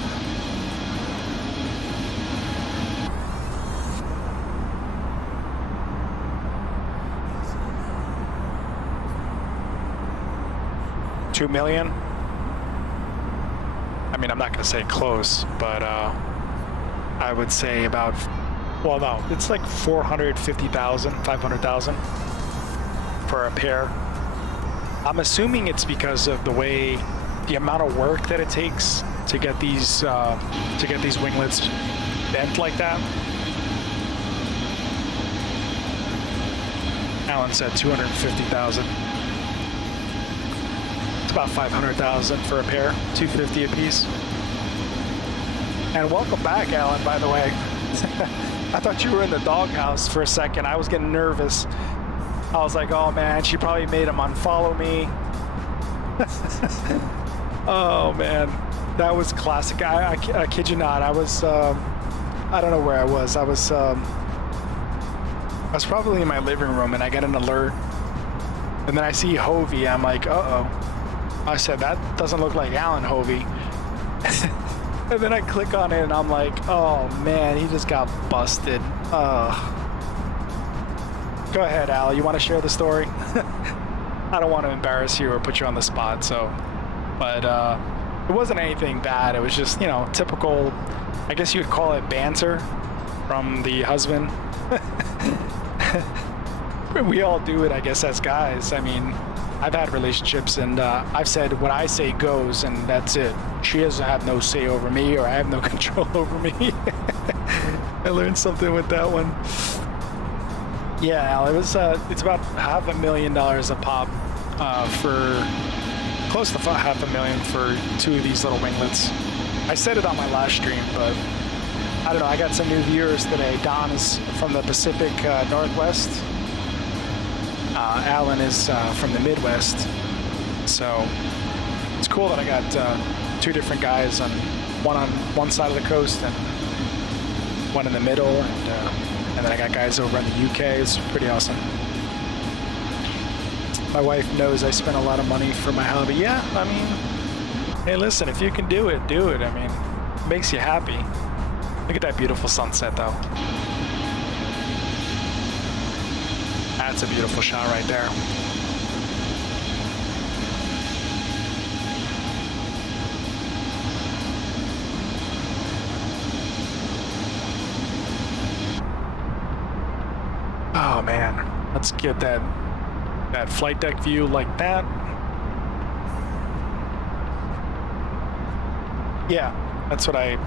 $2 million? I mean, I'm not going to say close, but I would say about, well, no, it's like 450,000, 500,000 for a pair. I'm assuming it's because of the amount of work that it takes to get these winglets bent like that. Alan said 250,000. It's about 500,000 for a pair, 250 a piece. And welcome back, Alan, by the way. I thought you were in the doghouse for a second. I was getting nervous. I was like, oh man, she probably made him unfollow me. Oh man, that was classic. I kid you not. I was, I don't know where I was. I was probably in my living room, and I get an alert. And then I see Hovey. I'm like, uh-oh. I said, that doesn't look like Alan Hovey. And then I click on it, and I'm like, oh man, he just got busted. Go ahead, Al. You want to share the story? I don't want to embarrass you or put you on the spot, so. But it wasn't anything bad. It was just, you know, typical, I guess you would call it banter from the husband. We all do it, I guess, as guys. I mean, I've had relationships, and I've said what I say goes, and that's it. She doesn't have no say over me, or I have no control over me. I learned something with that one. Yeah, Al, it was. It's about $500,000 a pop for close to $500,000 for 2 of these little winglets. I said it on my last stream, but I don't know. I got some new viewers today. Don is from the Pacific Northwest. Alan is from the Midwest. So it's cool that I got 2 different guys, one on one side of the coast and one in the middle, and then I got guys over in the UK. It's pretty awesome. My wife knows I spend a lot of money for my hobby. Yeah, I mean, hey, listen, if you can do it, do it. I mean, it makes you happy. Look at that beautiful sunset, though. That's a beautiful shot right there. Oh man, let's get that flight deck view like that. Yeah, that's what I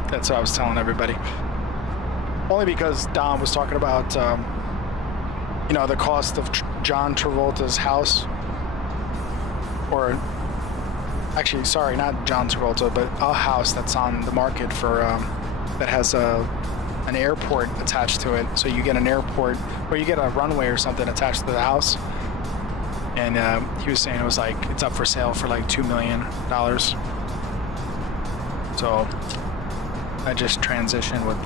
was telling everybody. Only because Dom was talking about the cost of John Travolta's house, or actually, sorry, not John Travolta, but a house that's on the market for that has an airport attached to it. So you get an airport, or you get a runway or something attached to the house. And he was saying it was like it's up for sale for like $2 million. So I just transitioned with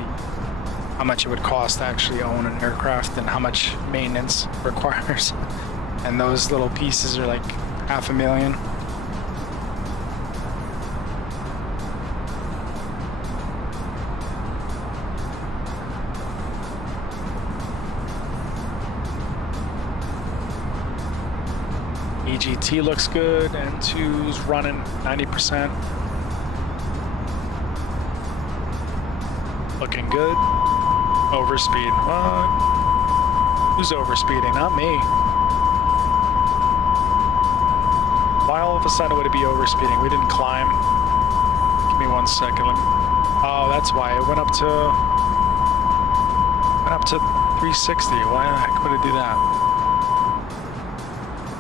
how much it would cost to actually own an aircraft and how much maintenance requires. And those little pieces are like $500,000. EGT looks good, N2's running 90%. Looking good. Overspeed. What? Who's overspeeding? Not me. Why all of a sudden would it be overspeeding? We didn't climb. Give me 1 second. Oh, that's why it went up to 360. Why the heck would it do that?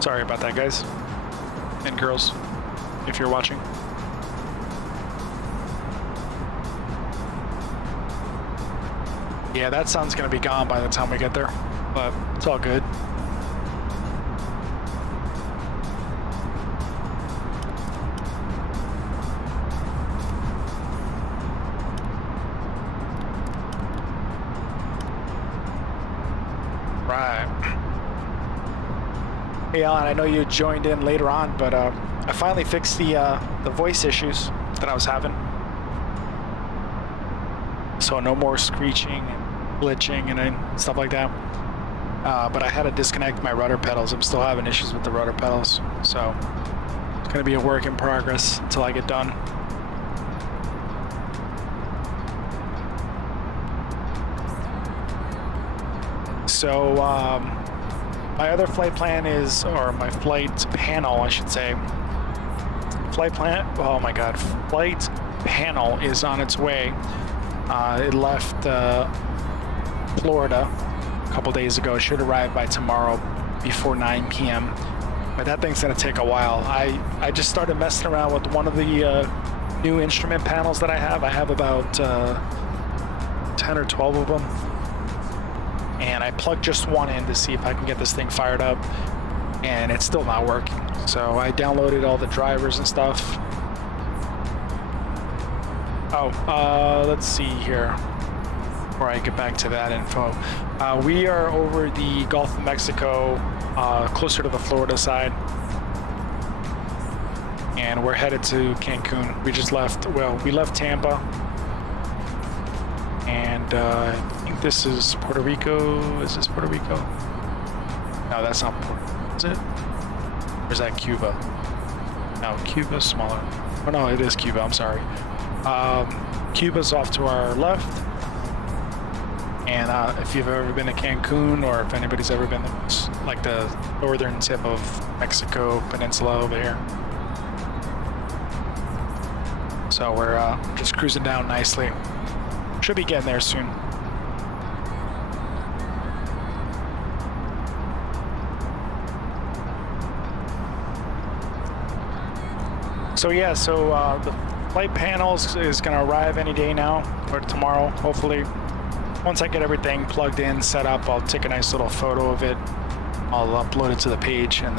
Sorry about that, guys and girls, if you're watching. Yeah, that sun's gonna be gone by the time we get there, but it's all good. Right. Hey Alan, I know you joined in later on, but I finally fixed the voice issues that I was having. So no more screeching and glitching and stuff like that. But I had to disconnect my rudder pedals. I'm still having issues with the rudder pedals. So it's gonna be a work in progress until I get done. So my other flight plan is, or my flight panel, I should say. Flight plan, oh my God, flight panel is on its way. It left Florida a couple days ago. It should arrive by tomorrow before 9 p.m. But that thing's gonna take a while. I just started messing around with one of the new instrument panels that I have. I have about 10 or 12 of them. And I plugged just one in to see if I can get this thing fired up, and it's still not working. So I downloaded all the drivers and stuff. Oh, let's see here, before I get back to that info. We are over the Gulf of Mexico, closer to the Florida side, and we're headed to Cancun. We just left, well, we left Tampa, and I think this is Puerto Rico. Is this Puerto Rico? No, that's not Puerto Rico, is it? Or is that Cuba? No, Cuba's smaller. Oh no, it is Cuba, I'm sorry. Cuba's off to our left, And if you've ever been to Cancun, or if anybody's ever been to like the northern tip of Mexico Peninsula over here. So we're just cruising down nicely. Should be getting there soon. So yeah, the flight panels is gonna arrive any day now, or tomorrow, hopefully. Once I get everything plugged in, set up, I'll take a nice little photo of it. I'll upload it to the page, and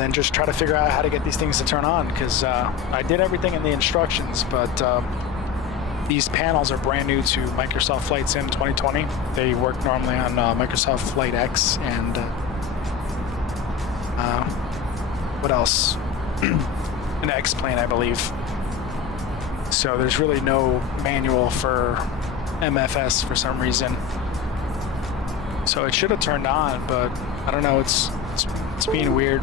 then just try to figure out how to get these things to turn on, because I did everything in the instructions, but these panels are brand new to Microsoft Flight Sim 2020. They work normally on Microsoft Flight X and what else? An X-plane, I believe. So there's really no manual for MFS for some reason. So it should have turned on, but I don't know. It's being weird.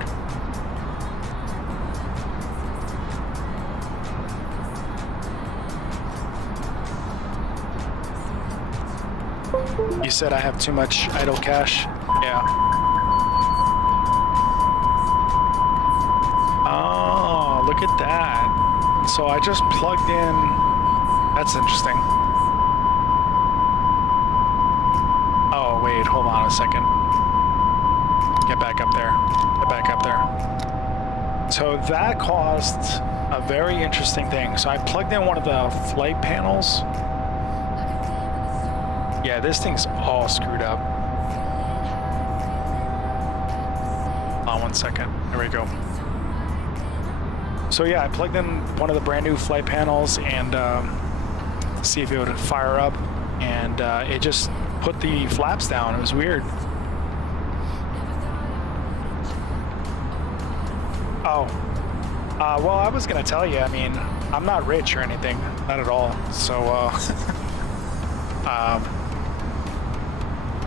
You said I have too much idle cash? Yeah. Oh, look at that. So I just plugged in. That's interesting. Oh, wait, hold on a second. Get back up there. Get back up there. So that caused a very interesting thing. So I plugged in one of the flight panels. Yeah, this thing's all screwed up. Hold on one second. There we go. So yeah, I plugged in one of the brand new flight panels and to see if it would fire up, and it just put the flaps down. It was weird. Oh, well, I was gonna tell you. I mean, I'm not rich or anything, not at all. So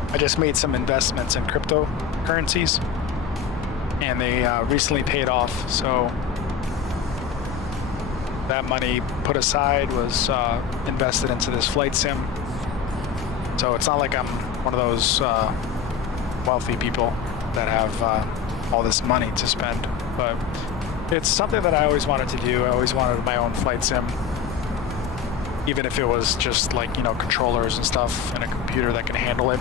I just made some investments in cryptocurrencies, and they recently paid off. So that money put aside was invested into this flight sim. So it's not like I'm one of those wealthy people that have all this money to spend, but it's something that I always wanted to do. I always wanted my own flight sim, even if it was just like, you know, controllers and stuff and a computer that can handle it.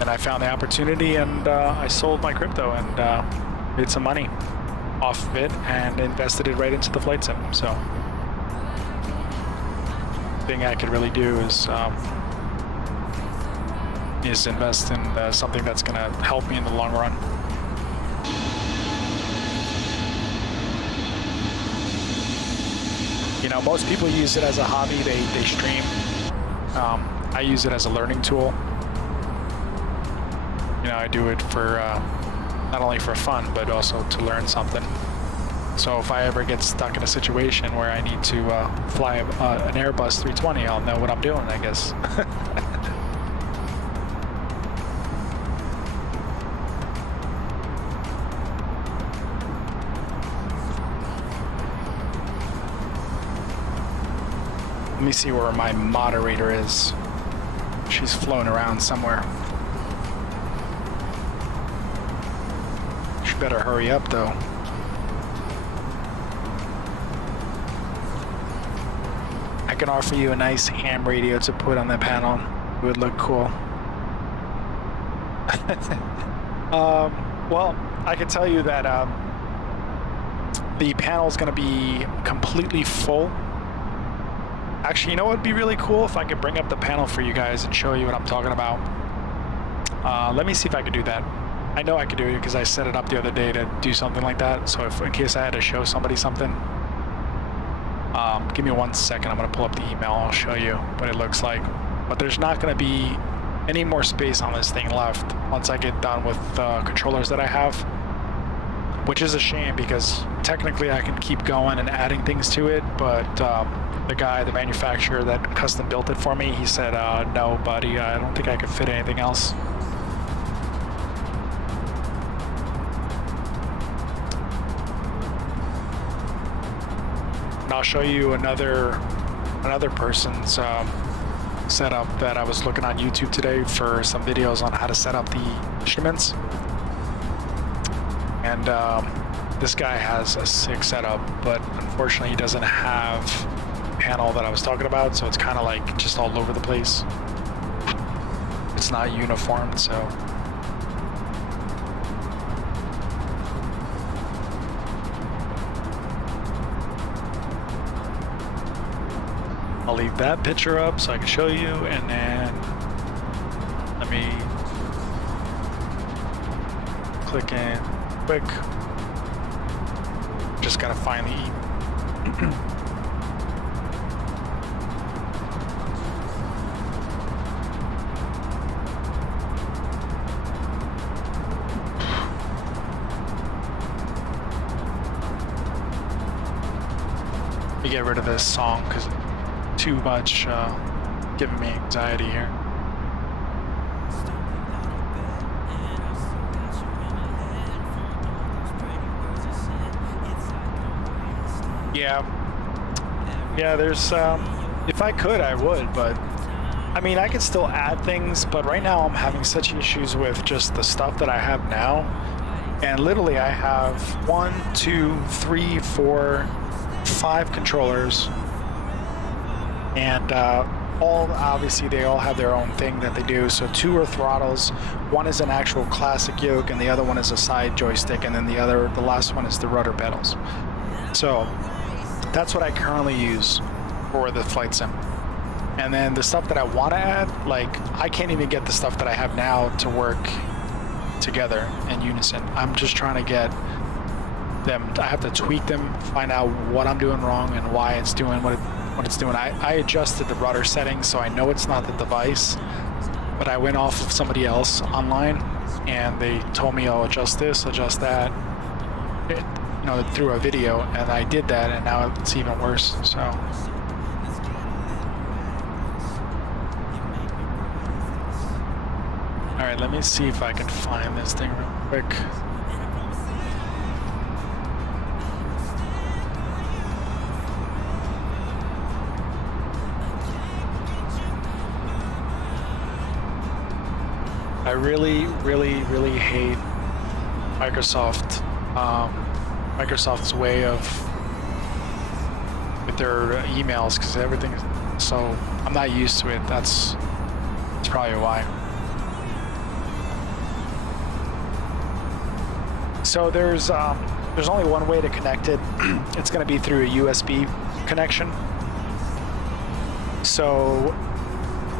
And I found the opportunity, and I sold my crypto and made some money off of it and invested it right into the flight sim. So the thing I could really do is invest in something that's going to help me in the long run. You know, most people use it as a hobby. They stream. I use it as a learning tool. You know, I do it for not only for fun, but also to learn something. So if I ever get stuck in a situation where I need to fly an Airbus 320, I'll know what I'm doing, I guess. Let me see where my moderator is. She's flown around somewhere. She better hurry up, though. I can offer you a nice ham radio to put on the panel. It would look cool. Well, I can tell you that the panel is going to be completely full. Actually, you know what would be really cool? If I could bring up the panel for you guys and show you what I'm talking about. Let me see if I could do that. I know I could do it because I set it up the other day to do something like that. So if in case I had to show somebody something, give me 1 second. I'm going to pull up the email. I'll show you what it looks like. But there's not going to be any more space on this thing left once I get done with the controllers that I have, which is a shame because technically I can keep going and adding things to it, but the manufacturer that custom built it for me, he said, no, buddy, I don't think I could fit anything else. And I'll show you another another person's setup that I was looking on YouTube today for some videos on how to set up the instruments. And this guy has a sick setup, but unfortunately he doesn't have the panel that I was talking about, so it's kind of like just all over the place. It's not uniform, so I'll leave that picture up so I can show you, and then let me click in quick. Just gotta find the Let me get rid of this song because it's too much giving me anxiety here. Yeah, there's, if I could, I would, but, I mean, I could still add things, but right now I'm having such issues with just the stuff that I have now, and literally I have 1, 2, 3, 4, 5 controllers, and obviously they all have their own thing that they do. So 2 are throttles, 1 is an actual classic yoke, and the other one is a side joystick, and then the last one is the rudder pedals. So that's what I currently use for the flight sim. And then the stuff that I want to add, like I can't even get the stuff that I have now to work together in unison. I'm just trying to get them, I have to tweak them, find out what I'm doing wrong and why it's doing what it's doing. I adjusted the rudder settings, so I know it's not the device, but I went off of somebody else online and they told me, oh, adjust this, adjust that, through a video, and I did that, and now it's even worse. So all right, let me see if I can find this thing real quick. I really, really, really hate Microsoft's way of with their emails, because everything is so, I'm not used to it. That's probably why. So there's only one way to connect it. It's going to be through a USB connection. So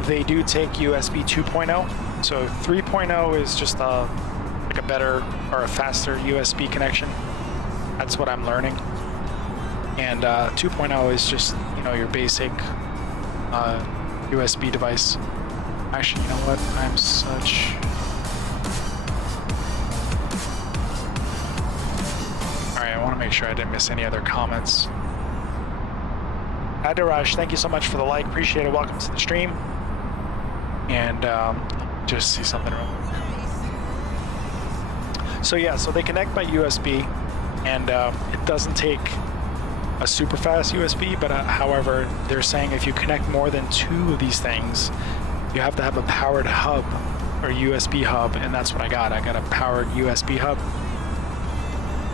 they do take USB 2.0. So 3.0 is just like a better or a faster USB connection. That's what I'm learning. And 2.0 is just, your basic USB device. Actually, you know what? Alright, I want to make sure I didn't miss any other comments. Adiraj, thank you so much for the like. Appreciate it. Welcome to the stream. And just see something real quick. So yeah, so they connect by USB, and it doesn't take a super fast USB, but however, they're saying if you connect more than 2 of these things, you have to have a powered hub or USB hub, and that's what I got. I got a powered USB hub.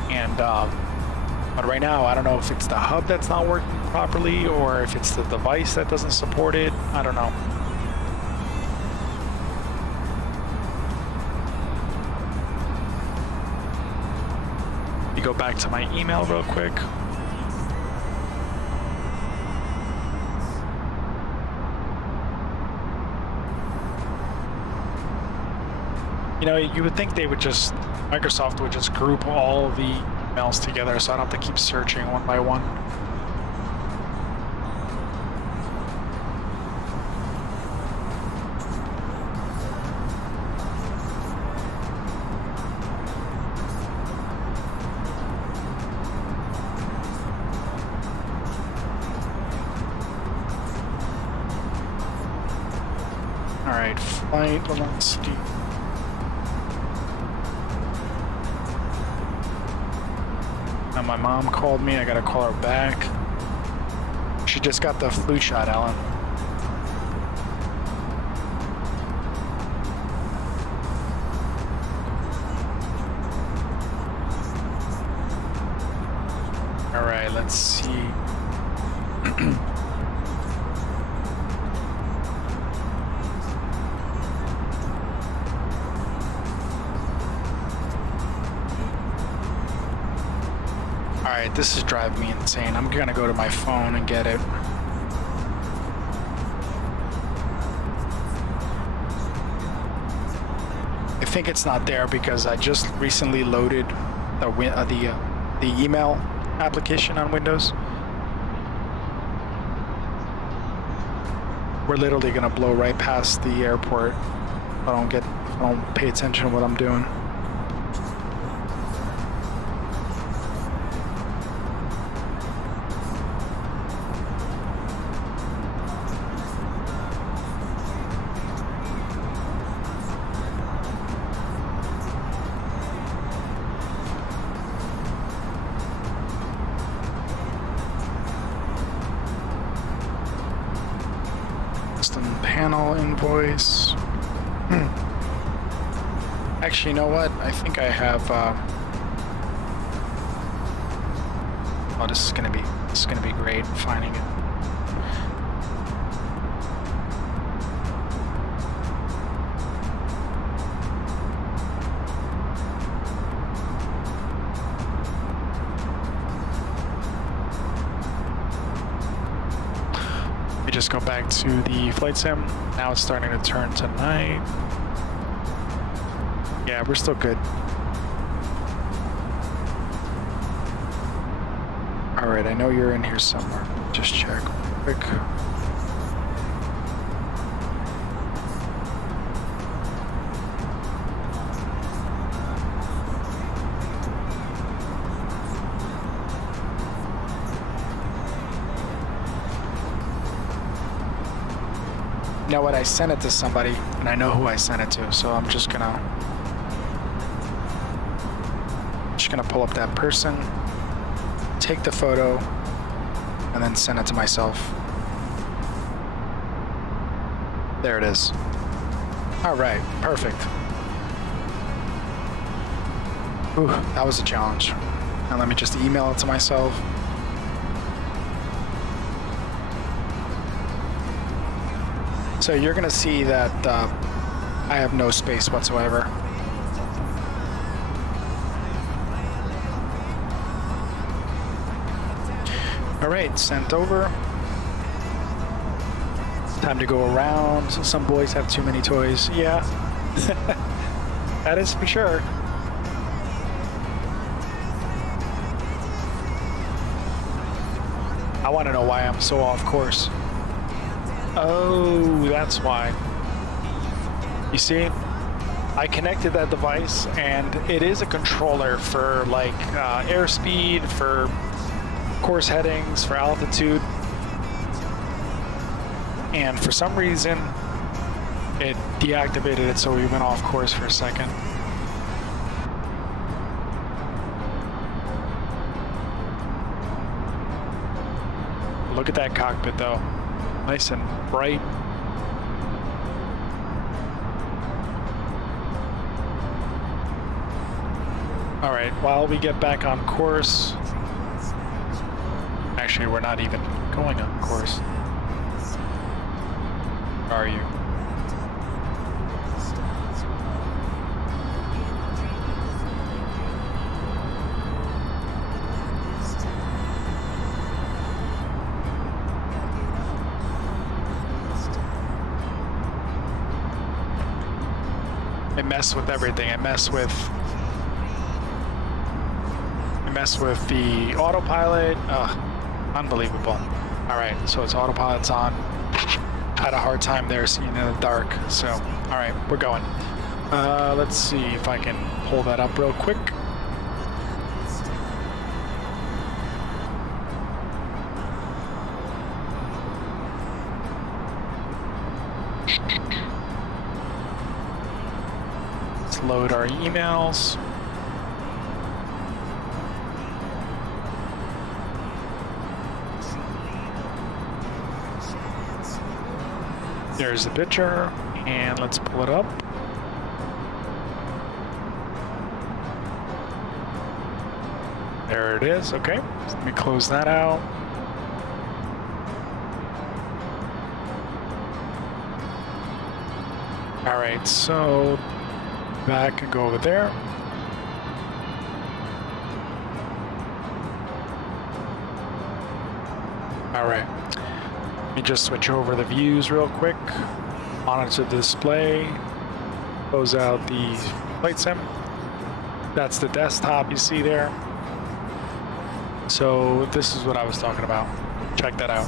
And but right now, I don't know if it's the hub that's not working properly or if it's the device that doesn't support it. I don't know. Let me go back to my email real quick. You would think they would Microsoft would just group all the emails together so I don't have to keep searching one by one. All right, flight velocity. Now my mom called me. I gotta call her back. She just got the flu shot, Alan. All right, let's see. All right, this is driving me insane. I'm gonna go to my phone and get it. I think it's not there because I just recently loaded the email application on Windows. We're literally gonna blow right past the airport. I don't pay attention to what I'm doing. Panel invoice. Actually, you know what? I think I have. Oh, this is gonna be great finding it. Just go back to the flight sim. Now it's starting to turn to night. Yeah, we're still good. All right, I know you're in here somewhere. Just check real quick. You know what? I sent it to somebody, and I know who I sent it to, so I'm just gonna pull up that person, take the photo, and then send it to myself. There it is. All right, perfect. Ooh, that was a challenge. Now let me just email it to myself. So you're gonna see that I have no space whatsoever. All right, sent over. Time to go around. Some boys have too many toys. Yeah, that is for sure. I want to know why I'm so off course. Oh, that's why. You see, I connected that device, and it is a controller for like airspeed, for course headings, for altitude. And for some reason, it deactivated it, so we went off course for a second. Look at that cockpit, though. Nice and bright. All right, while we get back on course. Actually, we're not even going on course. Are you? I mess with everything. I mess with the autopilot. Unbelievable. All right, so it's autopilot's on. Had a hard time there seeing in the dark. So, all right, we're going. Let's see if I can pull that up real quick. Let's load our emails. There's the picture, and let's pull it up. There it is. Okay, so let me close that out. All right, so back and go over there. All right, let me just switch over the views real quick. Monitor the display. Close out the flight sim. That's the desktop you see there. So this is what I was talking about. Check that out.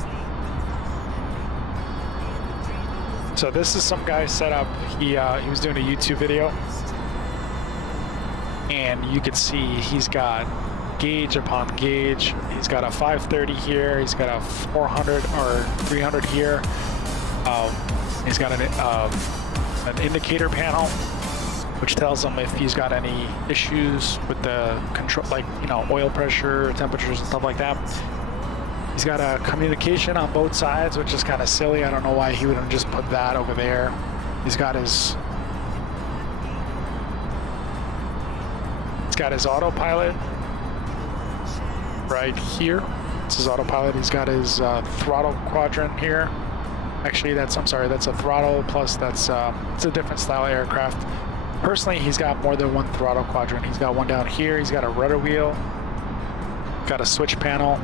So this is some guy's setup. He was doing a YouTube video, and you can see he's got gauge upon gauge. He's got a 530 here. He's got a 400 or 300 here. He's got an indicator panel, which tells him if he's got any issues with the control, like, you know, oil pressure, temperatures, and stuff like that. He's got a communication on both sides, which is kind of silly. I don't know why he wouldn't just put that over there. He's got his autopilot right here. It's his autopilot. He's got his throttle quadrant here. Actually, that's a throttle plus it's a different style aircraft. Personally, he's got more than one throttle quadrant. He's got one down here. He's got a rudder wheel. Got a switch panel.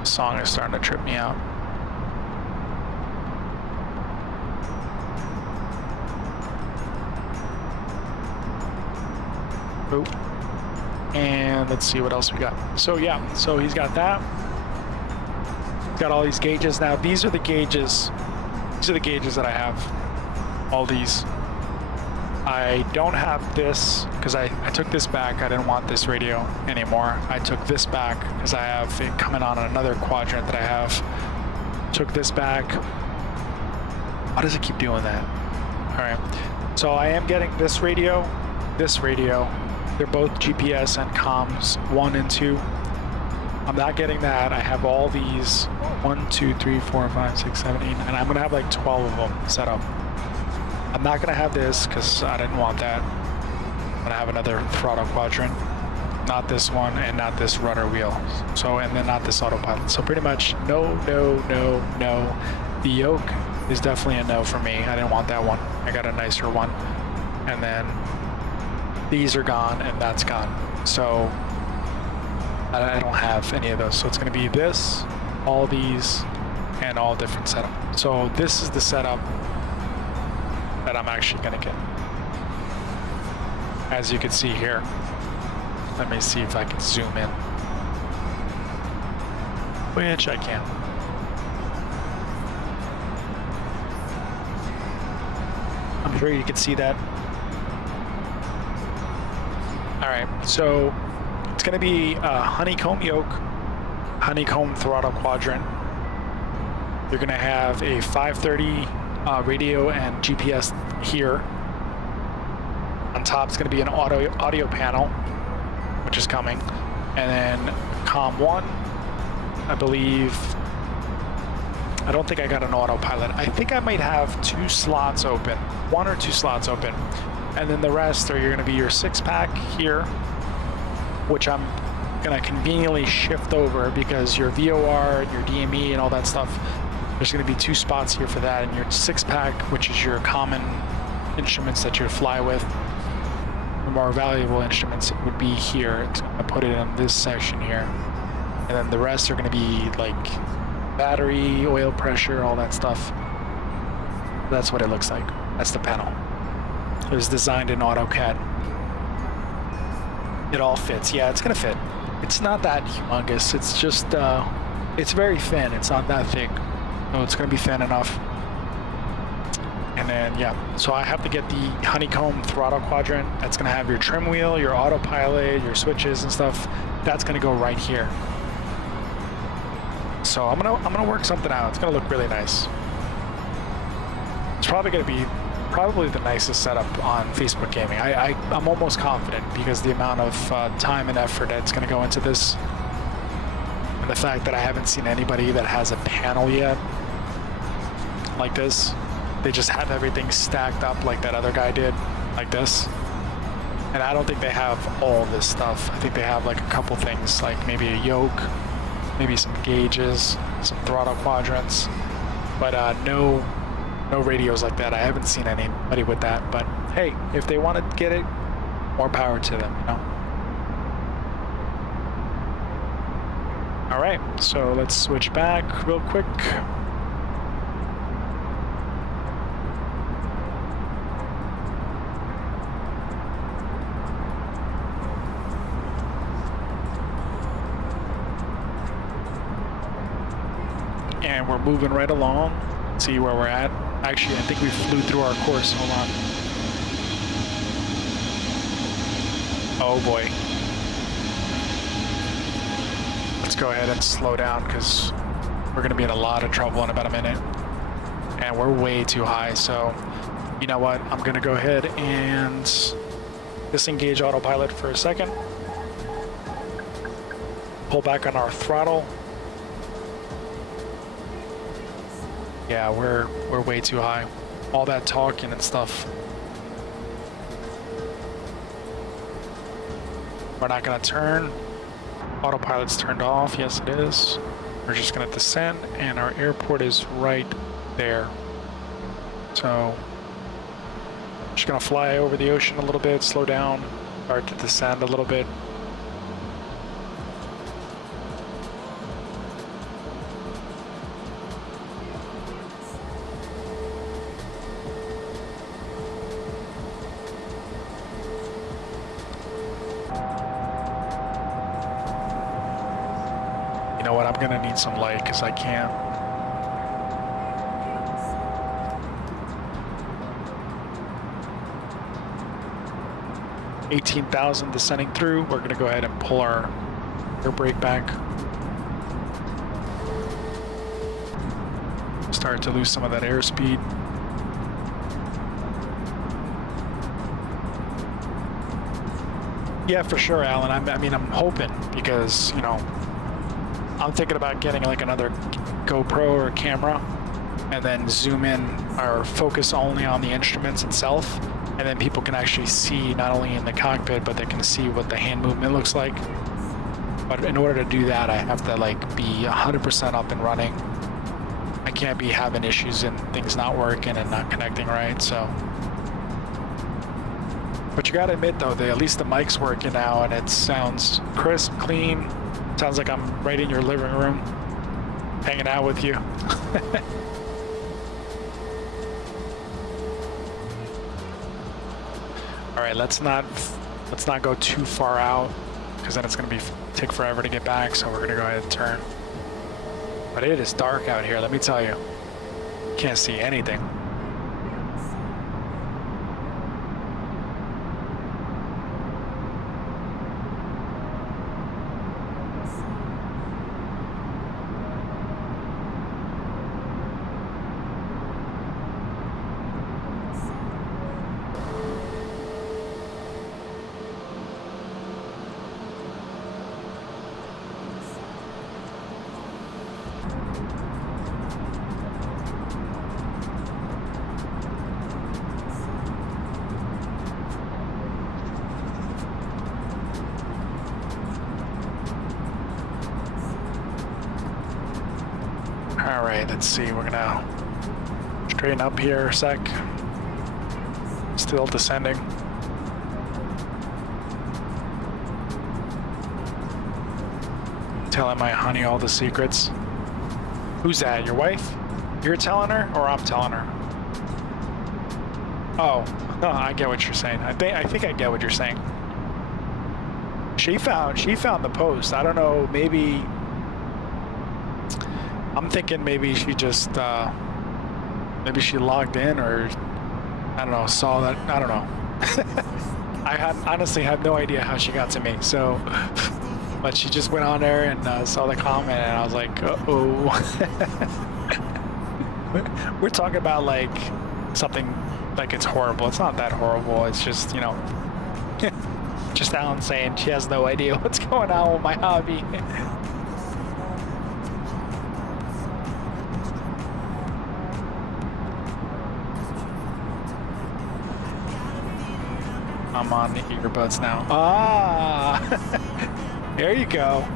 The song is starting to trip me out. Oh. And let's see what else we got. So yeah, so he's got that. He's got all these gauges. Now these are the gauges. These are the gauges that I have. All these. I don't have this because I took this back. I didn't want this radio anymore. I took this back because I have it coming on another quadrant that I have. Took this back. Why does it keep doing that? All right. So I am getting this radio. They're both GPS and comms 1 and 2. I'm not getting that. I have all these 1, 2, 3, 4, 5, 6, 7, 8, and I'm gonna have like 12 of them set up. I'm not gonna have this because I didn't want that. I'm gonna have another throttle quadrant, not this one, and not this rudder wheel. So, and then not this autopilot. So pretty much no. The yoke is definitely a no for me. I didn't want that one. I got a nicer one. And then these are gone and that's gone. So I don't have any of those. So it's gonna be this, all these, and all different setup. So this is the setup that I'm actually gonna get. As you can see here, let me see if I can zoom in, which I can. I'm sure you can see that. All right, so it's gonna be a honeycomb yoke, honeycomb throttle quadrant. You're gonna have a 530 radio and GPS here. On top is going to be an audio panel, which is coming, and then COM 1. I believe. I don't think I got an autopilot. I think I might have 2 slots open, 1 or 2 slots open, and then the rest are going to be your 6-pack here, which I'm going to conveniently shift over because your VOR, your DME, and all that stuff. There's going to be 2 spots here for that, and your 6-pack, which is your common instruments that you fly with. The more valuable instruments would be here. I put it in this section here, and then the rest are going to be like battery, oil pressure, all that stuff. That's what it looks like. That's the panel. It was designed in AutoCAD. It all fits. Yeah, it's going to fit. It's not that humongous. It's just, it's very thin. It's not that thick. So it's going to be thin enough. And then, yeah, so I have to get the honeycomb throttle quadrant. That's going to have your trim wheel, your autopilot, your switches and stuff. That's going to go right here. So I'm gonna work something out. It's going to look really nice. It's probably going to be the nicest setup on Facebook Gaming. I'm almost confident because the amount of time and effort that's going to go into this, and the fact that I haven't seen anybody that has a panel yet. like this. They just have everything stacked up like that other guy did, like this. And I don't think they have all this stuff. I think they have like a couple things, like maybe a yoke, maybe some gauges, some throttle quadrants, but no radios like that. I haven't seen anybody with that, but hey, if they want to get it, more power to them, you know? All right, so let's switch back real quick. And we're moving right along. See where we're at. Actually, I think we flew through our course. Hold on. Oh boy. Let's go ahead and slow down because we're gonna be in a lot of trouble in about a minute. And we're way too high, so you know what? I'm gonna go ahead and disengage autopilot for a second. Pull back on our throttle. Yeah, we're way too high. All that talking and stuff. We're not gonna turn. Autopilot's turned off. Yes, it is. We're just gonna descend, and our airport is right there. So, just gonna fly over the ocean a little bit, slow down, start to descend a little bit. You know what, I'm gonna need some light because I can't. $18,000 descending through. We're gonna go ahead and pull our air brake back. Start to lose some of that airspeed. Yeah, for sure, Alan. I mean, I'm hoping because, you know, I'm thinking about getting like another GoPro or camera and then zoom in or focus only on the instruments itself. And then people can actually see not only in the cockpit, but they can see what the hand movement looks like. But in order to do that, I have to like be 100% up and running. I can't be having issues and things not working and not connecting right, so. But you gotta admit though, at least the mic's working now and it sounds crisp, clean. Sounds like I'm right in your living room, hanging out with you. All right, let's not go too far out because then it's gonna take forever to get back. So we're gonna go ahead and turn. But it is dark out here. Let me tell you, can't see anything. All right, let's see. We're gonna straighten up here a sec. Still descending. Telling my honey all the secrets. Who's that? Your wife? You're telling her, or I'm telling her? Oh, no, I get what you're saying. I think I get what you're saying. She found the post. I don't know. Maybe. I'm thinking maybe she just maybe she logged in, or I don't know, saw that. I don't know. I honestly have no idea how she got to me. So, but she just went on there and saw the comment, and I was like, uh-oh. We're talking about like something like it's horrible. It's not that horrible. It's just, you know, just Alan saying she has no idea what's going on with my hobby. I'm on the earbuds now. Ah, there you go.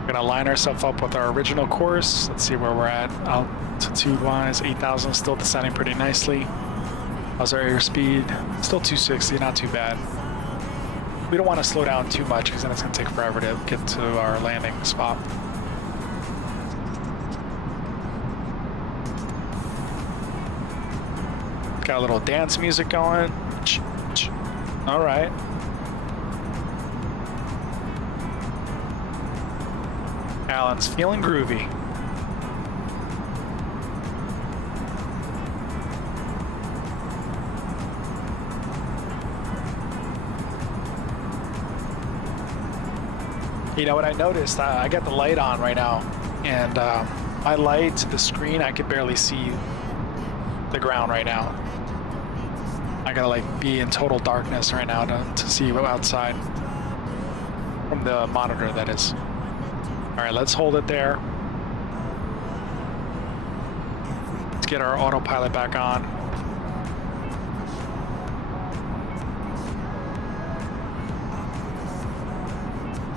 We're gonna line ourselves up with our original course. Let's see where we're at. Altitude-wise, 8,000, still descending pretty nicely. How's our airspeed? Still 260, not too bad. We don't want to slow down too much because then it's gonna take forever to get to our landing spot. Got a little dance music going. All right. Alan's feeling groovy. You know what I noticed? I got the light on right now, and my light, the screen, I could barely see the ground right now. I gotta like be in total darkness right now to see outside from the monitor, that is. All right, let's hold it there. Let's get our autopilot back on.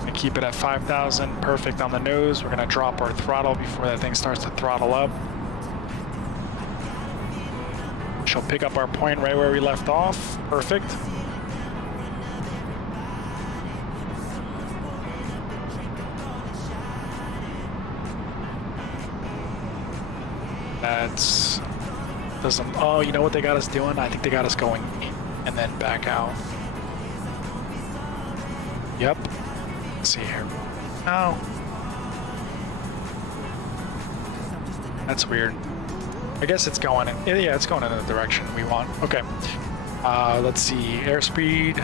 And keep it at 5,000, perfect on the nose. We're gonna drop our throttle before that thing starts to throttle up. She'll pick up our point right where we left off. Perfect. That's doesn't. Oh, you know what they got us doing? I think they got us going in and then back out. Yep. Let's see here. Oh, that's weird. I guess it's going in. Yeah, it's going in the direction we want. Okay. Let's see. Airspeed.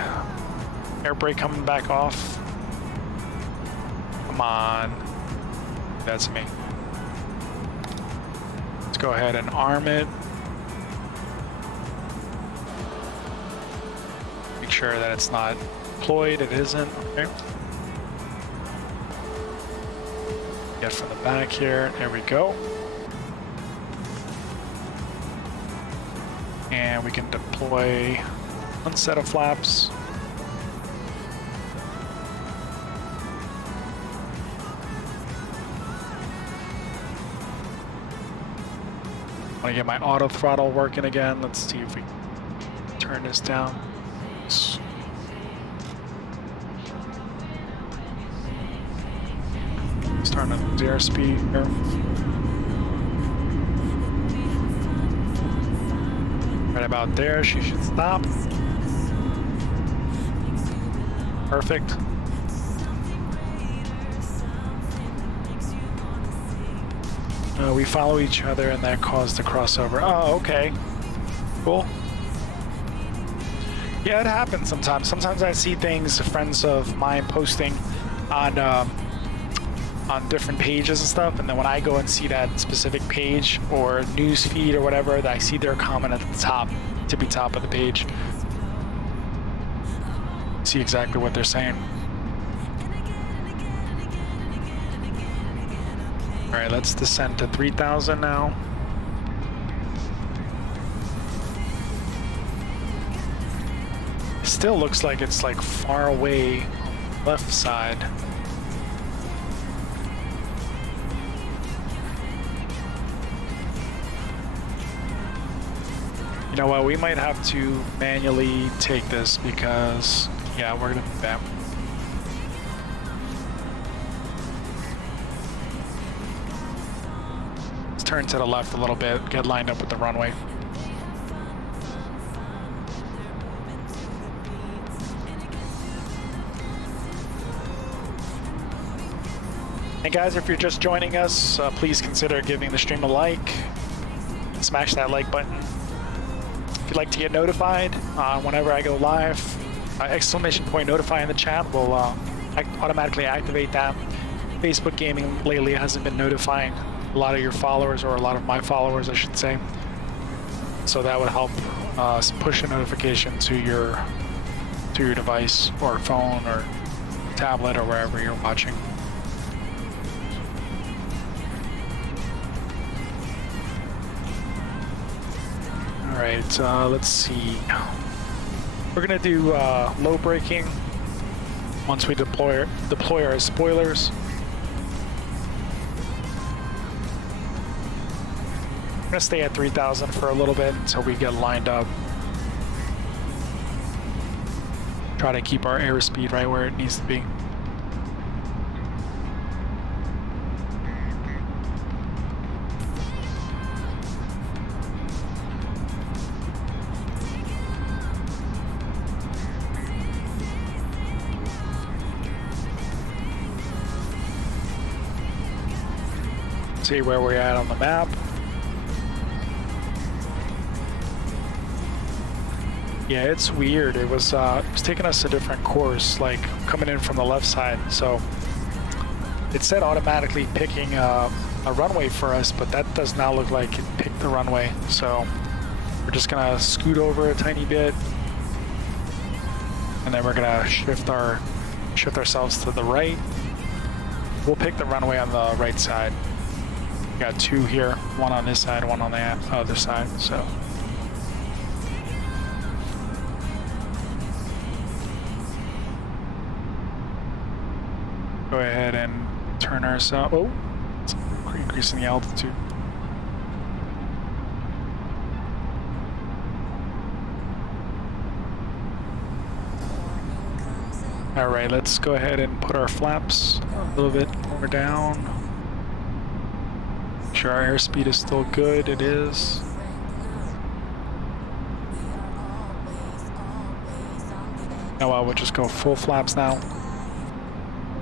Air brake coming back off. Come on. That's me. Let's go ahead and arm it. Make sure that it's not deployed. It isn't. Okay. Get from the back here. There we go. And we can deploy one set of flaps. I want to get my auto throttle working again. Let's see if we can turn this down. Starting to lose airspeed here. Right about there, she should stop. Perfect. We follow each other and that caused the crossover. Oh, okay. Cool. Yeah, it happens sometimes. Sometimes I see things, friends of mine posting on different pages and stuff, and then when I go and see that specific page or news feed or whatever, I see their comment at the top, tippy top of the page. See exactly what they're saying. All right, let's descend to 3,000 now. Still looks like it's like far away left side. You know what, we might have to manually take this because, yeah, we're gonna do that. Let's turn to the left a little bit, get lined up with the runway. And guys, if you're just joining us, please consider giving the stream a like. Smash that like button. If you'd like to get notified whenever I go live, exclamation point notify in the chat will automatically activate that. Facebook Gaming lately hasn't been notifying a lot of your followers, or a lot of my followers, I should say. So that would help push a notification to your device or phone or tablet or wherever you're watching. All right, let's see. We're gonna do low braking once we deploy our spoilers. We're gonna stay at 3,000 for a little bit until we get lined up. Try to keep our airspeed right where it needs to be. See where we're at on the map. Yeah, it's weird. It was taking us a different course, like coming in from the left side. So it said automatically picking a runway for us, but that does not look like it picked the runway. So we're just gonna scoot over a tiny bit, and then we're gonna shift ourselves to the right. We'll pick the runway on the right side. We got two here, one on this side, one on the other side. So. Go ahead and turn ourselves. Oh, it's increasing the altitude. All right, let's go ahead and put our flaps a little bit more down. Make sure our airspeed is still good. It is. Oh well, we'll just go full flaps now.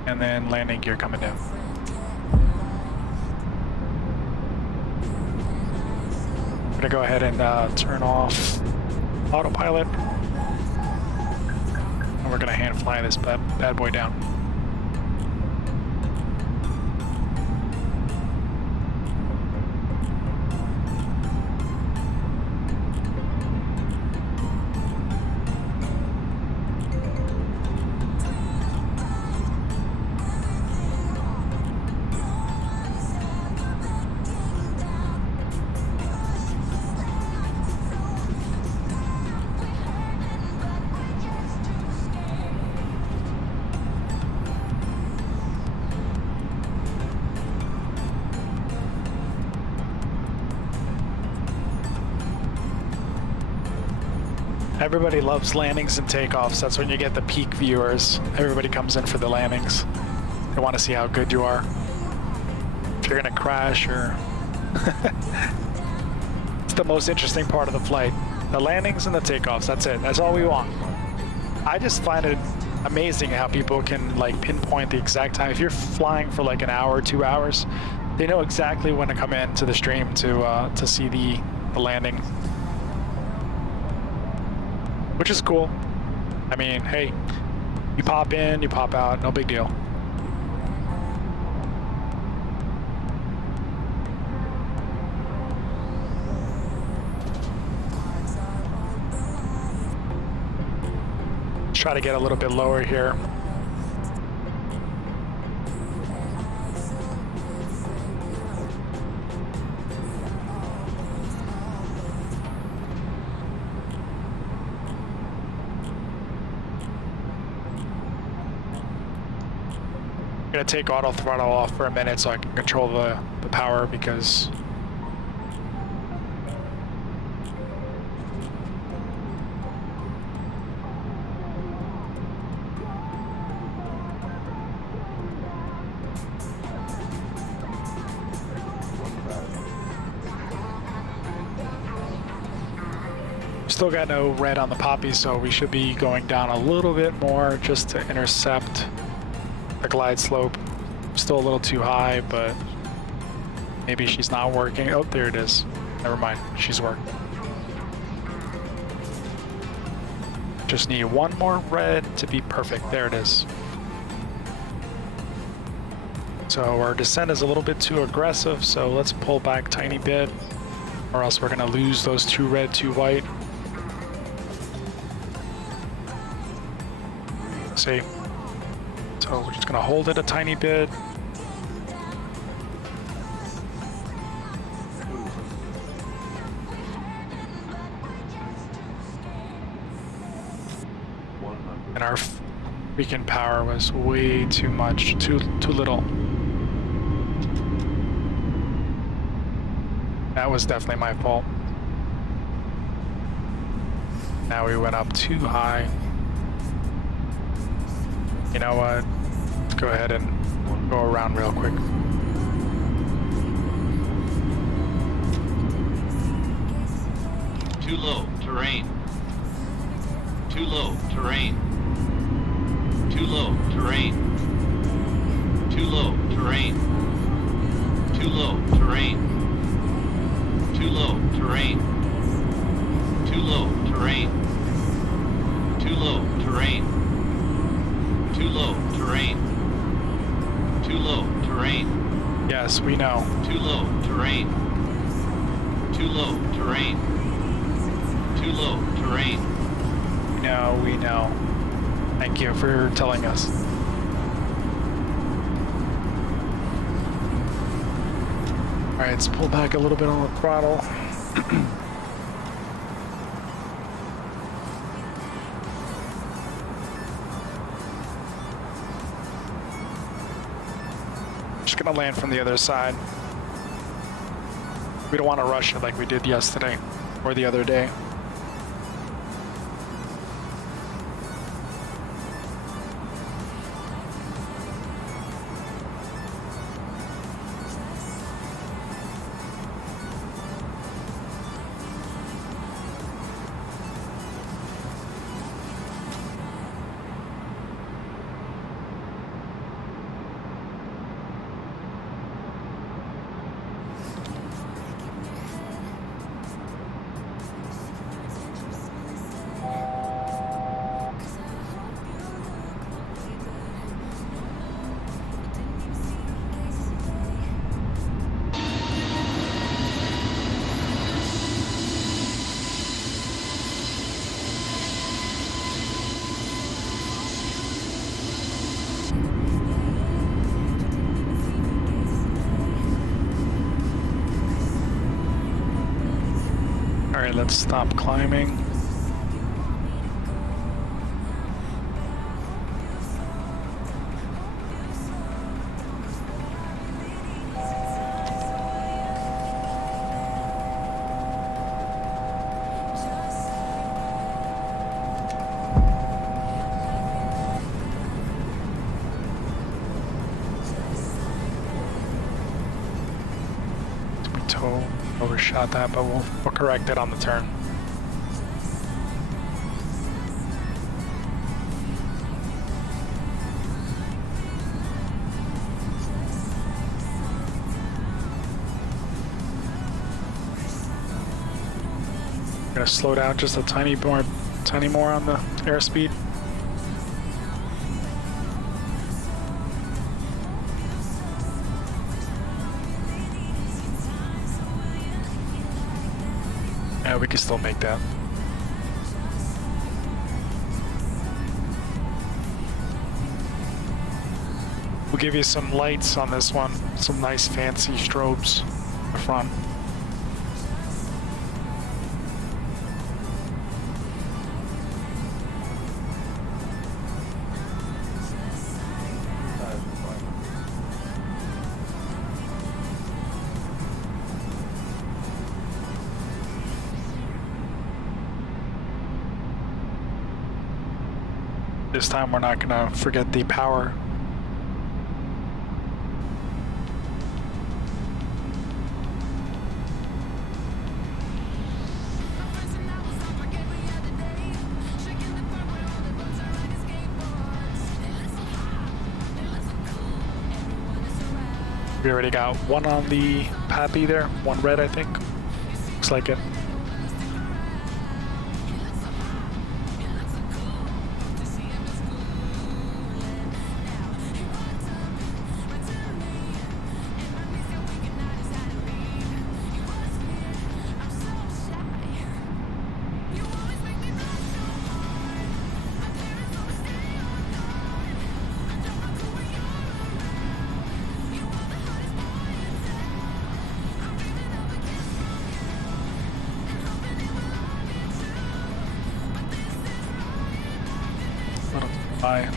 And then landing gear coming down. I'm gonna go ahead and turn off autopilot. And we're gonna hand fly this bad boy down. Everybody loves landings and takeoffs. That's when you get the peak viewers. Everybody comes in for the landings. They want to see how good you are. If you're gonna crash or... It's the most interesting part of the flight. The landings and the takeoffs, that's it. That's all we want. I just find it amazing how people can like pinpoint the exact time. If you're flying for like an hour, 2 hours, they know exactly when to come in to the stream to see the landing. Which is cool. I mean, hey, you pop in, you pop out, no big deal. Let's try to get a little bit lower here. I'm gonna take auto throttle off for a minute so I can control the power because still got no red on the poppy, so we should be going down a little bit more just to intercept the glide slope. Still a little too high, but maybe she's not working. Oh, there it is. Never mind, she's working. Just need one more red to be perfect. There it is. So our descent is a little bit too aggressive, so let's pull back a tiny bit, or else we're gonna lose those two red, two white. See? So we're just gonna hold it a tiny bit. And our freaking power was way too much, too little. That was definitely my fault. Now we went up too high. You know what? Let's go ahead and go around real quick. Too low, terrain. Too low, terrain. Too low, terrain. Too low, terrain. Too low, terrain. Too low, terrain. Too low, terrain. Too low, terrain. Too low, terrain. Too low, terrain. Yes, we know. Too low, terrain. Too low, terrain. Too low, terrain. No, we know. Thank you for telling us. All right, let's pull back a little bit on the throttle. Just gonna land from the other side. We don't want to rush it like we did yesterday or the other day. All right, let's stop climbing. Overshot that, but we'll correct it on the turn. Gonna slow down just a tiny more on the airspeed. Yeah, we can still make that. We'll give you some lights on this one, some nice fancy strobes in the front. This time we're not gonna forget the power. We already got one on the Pappy there, one red I think. Looks like it. by.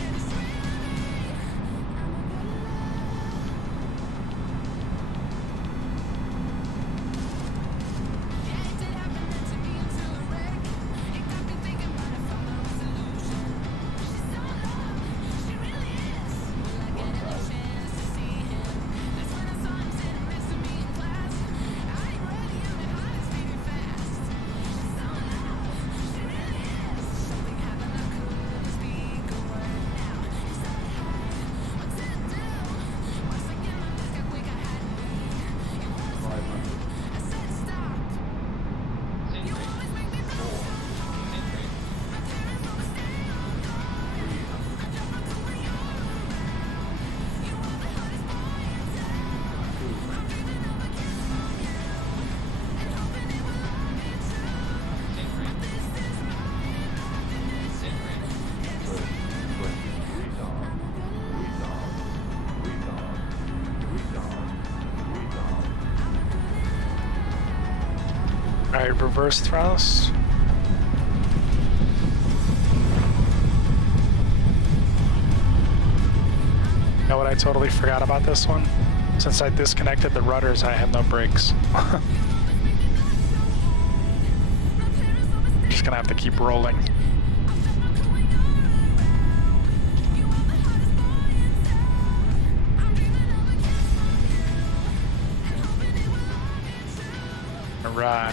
All right, reverse thrust. You know what I totally forgot about this one? Since I disconnected the rudders, I had no brakes. Just gonna have to keep rolling. All right.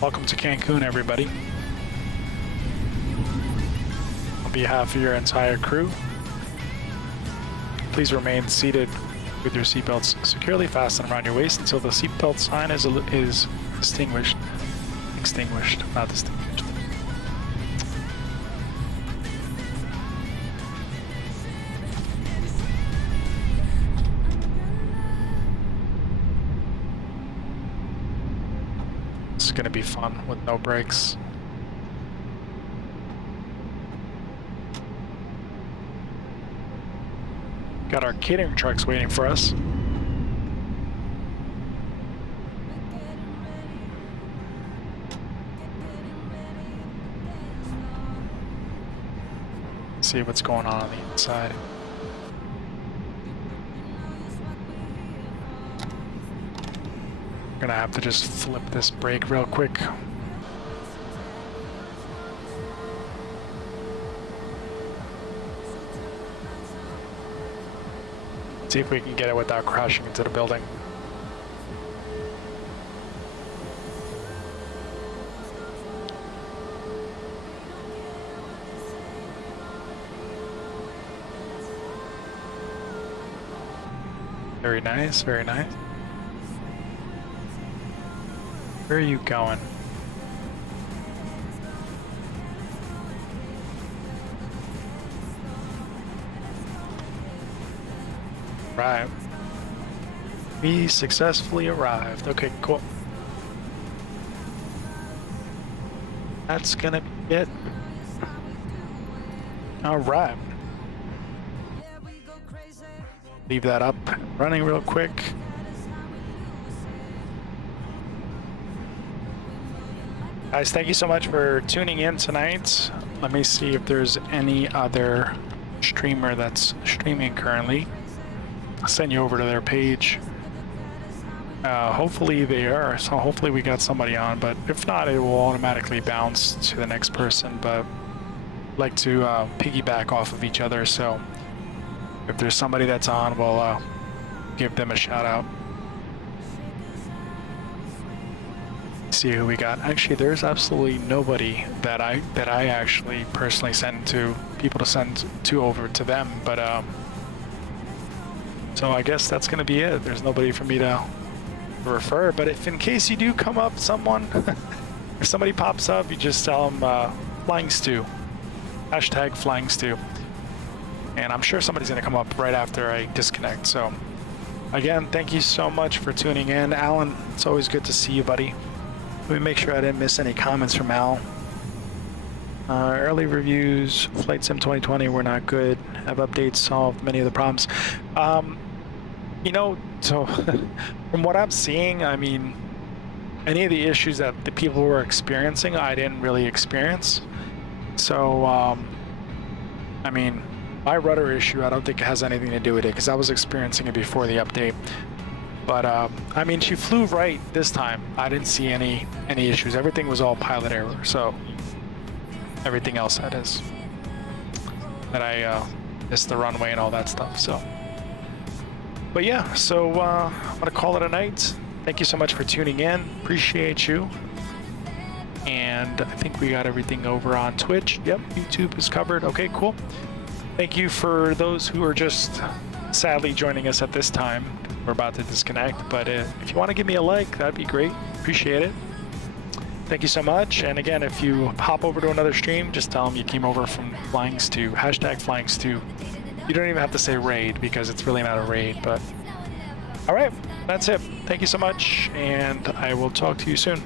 Welcome to Cancun, everybody. On behalf of your entire crew, please remain seated with your seatbelts securely fastened around your waist until the seatbelt sign is extinguished, not distinguished. It's going to be fun with no brakes. Got our catering trucks waiting for us. See what's going on the inside. Gonna have to just flip this brake real quick. See if we can get it without crashing into the building. Very nice, very nice. Where are you going? Right. We successfully arrived. Okay, cool. That's gonna be it. All right. Leave that up and running real quick. Guys, thank you so much for tuning in tonight. Let me see if there's any other streamer that's streaming currently. I'll send you over to their page. Hopefully they are, so hopefully we got somebody on, but if not, it will automatically bounce to the next person. But I'd like to piggyback off of each other, so if there's somebody that's on, we'll give them a shout out. See who we got. Actually, there's absolutely nobody that I actually personally send to people to send to over to them, but so I guess that's gonna be it. There's nobody for me to refer, but if in case you do come up someone, if somebody pops up, you just tell them Flying Stew, hashtag Flying Stew, and I'm sure somebody's gonna come up right after I disconnect. So again, thank you so much for tuning in. Alan, it's always good to see you, buddy. Let me make sure I didn't miss any comments from Al. Early reviews, Flight Sim 2020 were not good. Have updates solved many of the problems. You know, so from what I'm seeing, I mean, any of the issues that the people were experiencing, I didn't really experience. So I mean, my rudder issue, I don't think it has anything to do with it because I was experiencing it before the update. But I mean, she flew right this time. I didn't see any issues. Everything was all pilot error. So everything else that is that I missed the runway and all that stuff. So, but yeah. So I'm gonna call it a night. Thank you so much for tuning in. Appreciate you. And I think we got everything over on Twitch. Yep, YouTube is covered. Okay, cool. Thank you for those who are just sadly joining us at this time. We're about to disconnect, but if you want to give me a like, that'd be great. Appreciate it. Thank you so much. And again, if you hop over to another stream, just tell them you came over from Flying Stew, hashtag Flying Stew. You don't even have to say raid because it's really not a raid, but all right, that's it. Thank you so much, and I will talk to you soon.